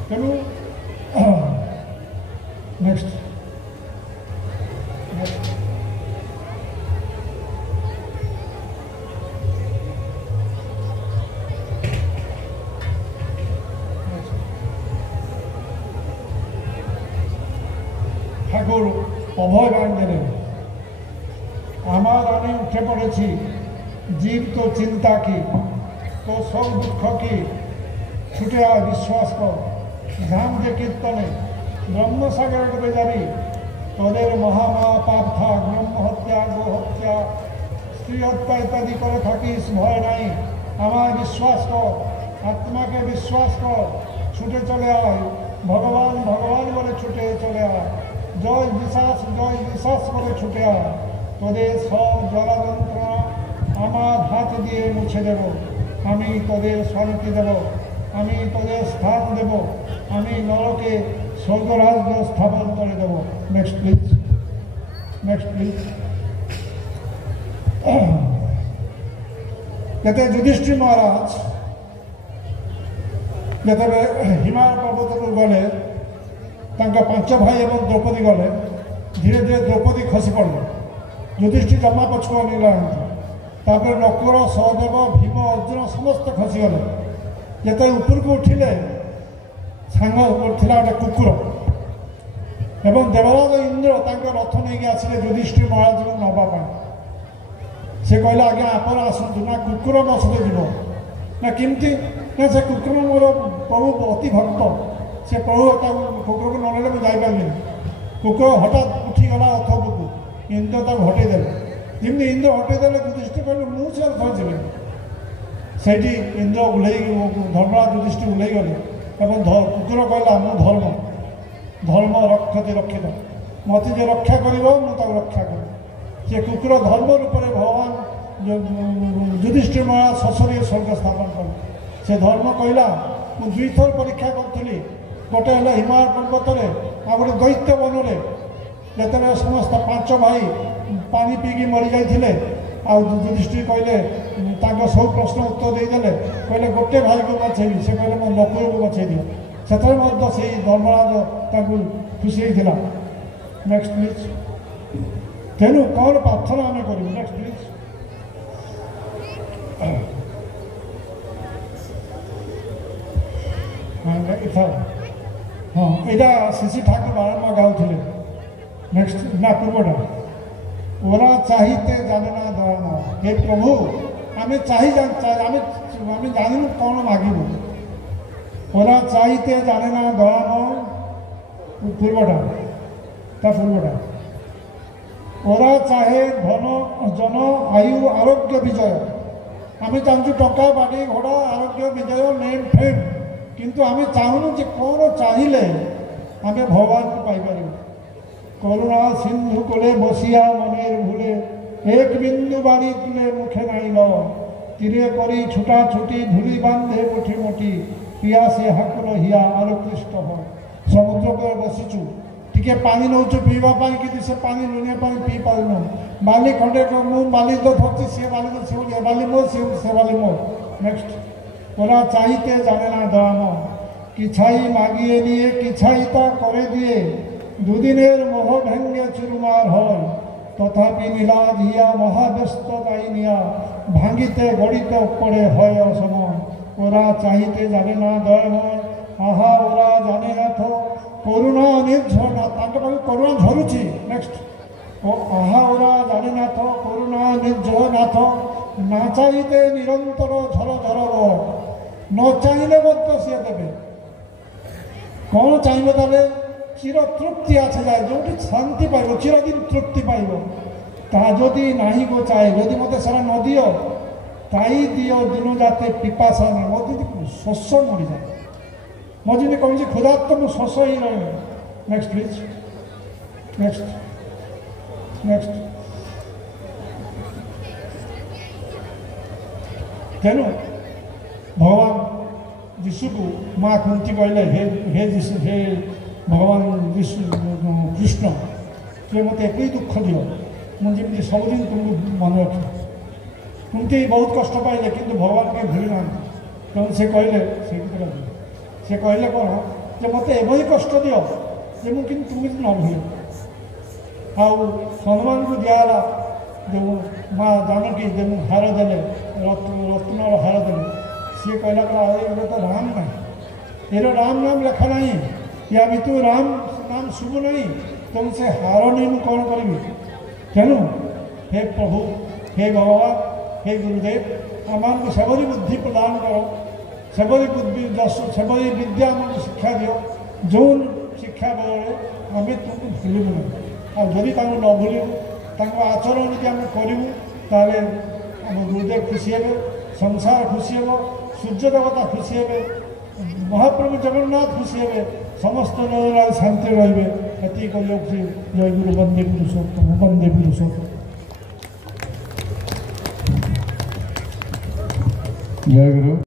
तेणु नेक्स्ट नेक्स्ट ঠাকুর অভয় বাণ দিলেন আমার আনে উঠে পড়েছি জীব তো চিন্তা কি তো সব দুঃখ কি ছুটে আয় বিশ্বাস কর ধাম যে কীর্তনে ব্রহ্মসাগরে ডুবে যাবি তোদের মহামহা পাপ থাক ব্রহ্ম হত্যা গো হত্যা স্ত্রী হত্যা ইত্যাদি করে থাকিস ভয় নাই আমায় বিশ্বাস কর আত্মাকে বিশ্বাস কর ছুটে চলে আয় ভগবান ভগবান বলে ছুটে চলে আয় জয় বিশ্বাস করে ছুটে আয় তোদের সব জ্বালা যন্ত্রণা আমার হাত দিয়ে মুছে দেব আমি তোদের শান্তি দেব আমি তোদের স্থান দেব আমি নরকে স্বর্গরাজ্য স্থাপন করে দেব। নেক্সট প্লিজ নেক্সট প্লিজ যেতে যুধিষ্ঠির মহারাজ যেতবে হিমালয় পর্বতକୁ গলে ତାଙ୍କ 5 ଭାଇ ଏବଂ ଦ୍ରୌପଦୀ ଗଲେ ଧୀରେ ଧୀରେ ଦ୍ରୌପଦୀ ଖସି ପଡ଼ିଲେ ଯୁଧିଷ୍ଠିର ଜମା ପଛକୁ ଅନେଇଲା ତାପରେ ନକୁଳ ସହଦେବ ଭୀମ ଅର୍ଜୁନ ସମସ୍ତେ ଖସିଗଲେ ଯେତେବେଳେ ଉପରକୁ ଉଠିଲେ ସାଙ୍ଗ ଥିଲା ଗୋଟେ କୁକୁର ଏବଂ ଦେବରାଜ ଇନ୍ଦ୍ର ତାଙ୍କ ରଥ ନେଇକି ଆସିଲେ ଯୁଧିଷ୍ଠିର ମହାରାଜଙ୍କୁ ନେବା ପାଇଁ ସେ କହିଲେ ଆଜ୍ଞା ଆପଣ ଆସନ୍ତୁ ନା କୁକୁର ମୋ ସହିତ ଯିବ ନା କେମିତି ନା ସେ କୁକୁର ମୋର ପ୍ରଭୁ ଅତି ଭକ୍ତ ସେ ପ୍ରଭୁ ତାକୁ କୁକୁରକୁ ନ ନେଲେ ମୁଁ ଯାଇପାରିବିନି କୁକୁର ହଠାତ୍ ଉଠିଗଲା ରଥ ଉପରକୁ ଇନ୍ଦ୍ର ତାକୁ ହଟେଇଦେଲେ ଯେମିତି ଇନ୍ଦ୍ର ହଟେଇଦେଲେ ଯୁଧିଷ୍ଠିର କହିଲେ ମୁଁ ସେ ରଥ ଯିବିନି ସେଇଠି ଇନ୍ଦ୍ର ଓହ୍ଲେଇକି ଧର୍ମରାଜ ଯୁଧିଷ୍ଠିର ଓହ୍ଲେଇଗଲେ ଏବଂ କୁକୁର କହିଲା ମୁଁ ଧର୍ମ ରକ୍ଷତି ରକ୍ଷିତ ମୋତେ ଯେ ରକ୍ଷା କରିବ ମୁଁ ତାକୁ ରକ୍ଷା କରିବି ସେ କୁକୁର ଧର୍ମ ରୂପରେ ଭଗବାନ ଯୁଧିଷ୍ଠିର ମହାରାଜ ସଶରୀର ସ୍ୱର୍ଗ ସ୍ଥାପନ କଲେ ସେ ଧର୍ମ କହିଲା ମୁଁ 2 ଥର ପରୀକ୍ଷା କରିଥିଲି गोटे है हिमालय पर्वत आ गए दैत्य वन में जिते समस्त 5 भाई पानी पीकी मरी जाते युधिष्ठिर कहले सब प्रश्न उत्तर देदेले कहले गोटे भाई को बचेबी से कहले मो नकुल को बचे दियो से धर्मराज खुशी होता। नेक्स्ट प्लीज तेणु कौन प्रार्थना आम करूँ। नेक्स्ट प्लीज हाँ यहाँ शिशि ठाकुर बारम्बार गाँव। नेक्स्ट ना पूर्वटा ओरा चाहिए जाने ना दयाना हे प्रभु आम आम जानू कौन मागू ओरा चाहिए जाने ना दयाना पूर्वटा पूर्वटा ओरा चाहे धन जन आयु आरोग्य विजय आम चाहूँ टंका बाड़ी घोड़ा आरोग्य विजय नेम फेम किंतु आम चाहूँ जे कौन चाहिए आम भगवान को पाइपर करुणा सिंधु कोले बसिया मनेर भूले एक बिंदु बाड़ी तुले मुखे नाइल तीरे करी छुटा छुटी धूली बांधे मुठी मुठी पिया से हाकुर हिया आलोकृष्ट हो समुद्र पर बसीचु टिके पानी नौचु पीवाई कि से पानी लुनिया पी पारन बाली खंडे मु बाली तो धरती सी बाली तो सी बाली मोर से बाली मोर। नेक्स्ट ओरा चाहिए जाने ना दाम किछाई मागिए निये किछाई ता करे दिए दुदिनेर मोह भेंगे चुरुमार हय তথাপি নীলাধিয়া মহাব্যস্ত দাইনিয়া ভাঙিতে গড়িতে পড়ে হয় অসময় ওরা চাহিতে জানে না দয়ময় আহা ওরা জানে না তো করুণা নির্ঝর না তাকে পাখি করুণা ঝরুছি নেক্সট ও আহা ওরা জানে না তো করুণা নির্ঝর নাথ না চাইতে নিরন্তর ঝর ঝর ন চাইলে মধ্যে সে দেবে କ'ଣ ଚାହିଁବ ତାହେଲେ ଚିର ତୃପ୍ତି আছে যায় ଯେଉଁଠି ଶାନ୍ତି ପାଇବ ଚିରଦିନ ତୃପ୍ତି ପାଇବ ତାହା ଯଦି ନାହିଁ ଗୋ ଚାहे ଯଦି ମୋତେ ସାରା ନ ଦିଅ ତାଇ ଦିଅ ଦିନ ଯାତେ ପିପାସା ନାହିଁ ମୋ ଯଦି ଶୋଷ ମରିଯାଏ ମୋ ଯଦି କହୁଛି ଖୋଦାତ୍ମ ମୁଁ ଶୋଷ ହିଁ ରହିବି ନେକ୍ସଟ ପ୍ଲିଜ୍ ନେକ୍ସଟ ନେକ୍ସଟ ତେଣୁ ଭଗବାନ ଯୀଶୁକୁ ମା କୁନ୍ତି କହିଲେ ହେ ଯୀଶୁ ହେ ଭଗବାନ ଯୀଶୁ କୃଷ୍ଣ ତୁମେ ମୋତେ ଏତେ ଦୁଃଖ ଦିଅ ମୁଁ ଯେମିତି ସବୁଦିନ ତୁମକୁ ମନେ ରଖେ କୁନ୍ତି ବହୁତ କଷ୍ଟ ପାଇଲେ କିନ୍ତୁ ଭଗବାନ କେହି ଭୁଲି ନାହାନ୍ତି ତେଣୁ ସେ କହିଲେ ସେଇଠି ସେ କହିଲେ କ'ଣ ଯେ ମୋତେ ଏଭଳି କଷ୍ଟ ଦିଅ ଯେ ମୁଁ କିନ୍ତୁ ତୁମକୁ ନ ଭୁଲେ ଆଉ ହନୁମାନଙ୍କୁ ଦିଆହେଲା ଯେଉଁ ମା ଜାନକୀ ଯେଉଁ ହାର ଦେଲେ ରତ୍ନର ହାର ଦେଲେ सी कहला ये तो राम नहीं ये राम नाम लिखा नहीं या भी तू राम नाम शुभ नहीं तुमसे हार नहीं मुझे कौन करी तेणु हे प्रभु हे भगवान हे गुरुदेव आम को सेबरी बुद्धि प्रदान करो सेबरी बुद्धि सेबरी विद्या आमको शिक्षा दियो जो शिक्षा बल आम तुमको भूलू ना आदि न भूलू आचरण यदि आम करूँ ताले आम गुरुदेव खुशी हे संसार खुशी हे सूर्य देवता खुशी हे महाप्रभु जगन्नाथ खुशी हे समस्त नर शांति रे ये जय गुरु वंदे पुरुषोत्तम वंदे पुरुषोत्तम जय गुरु।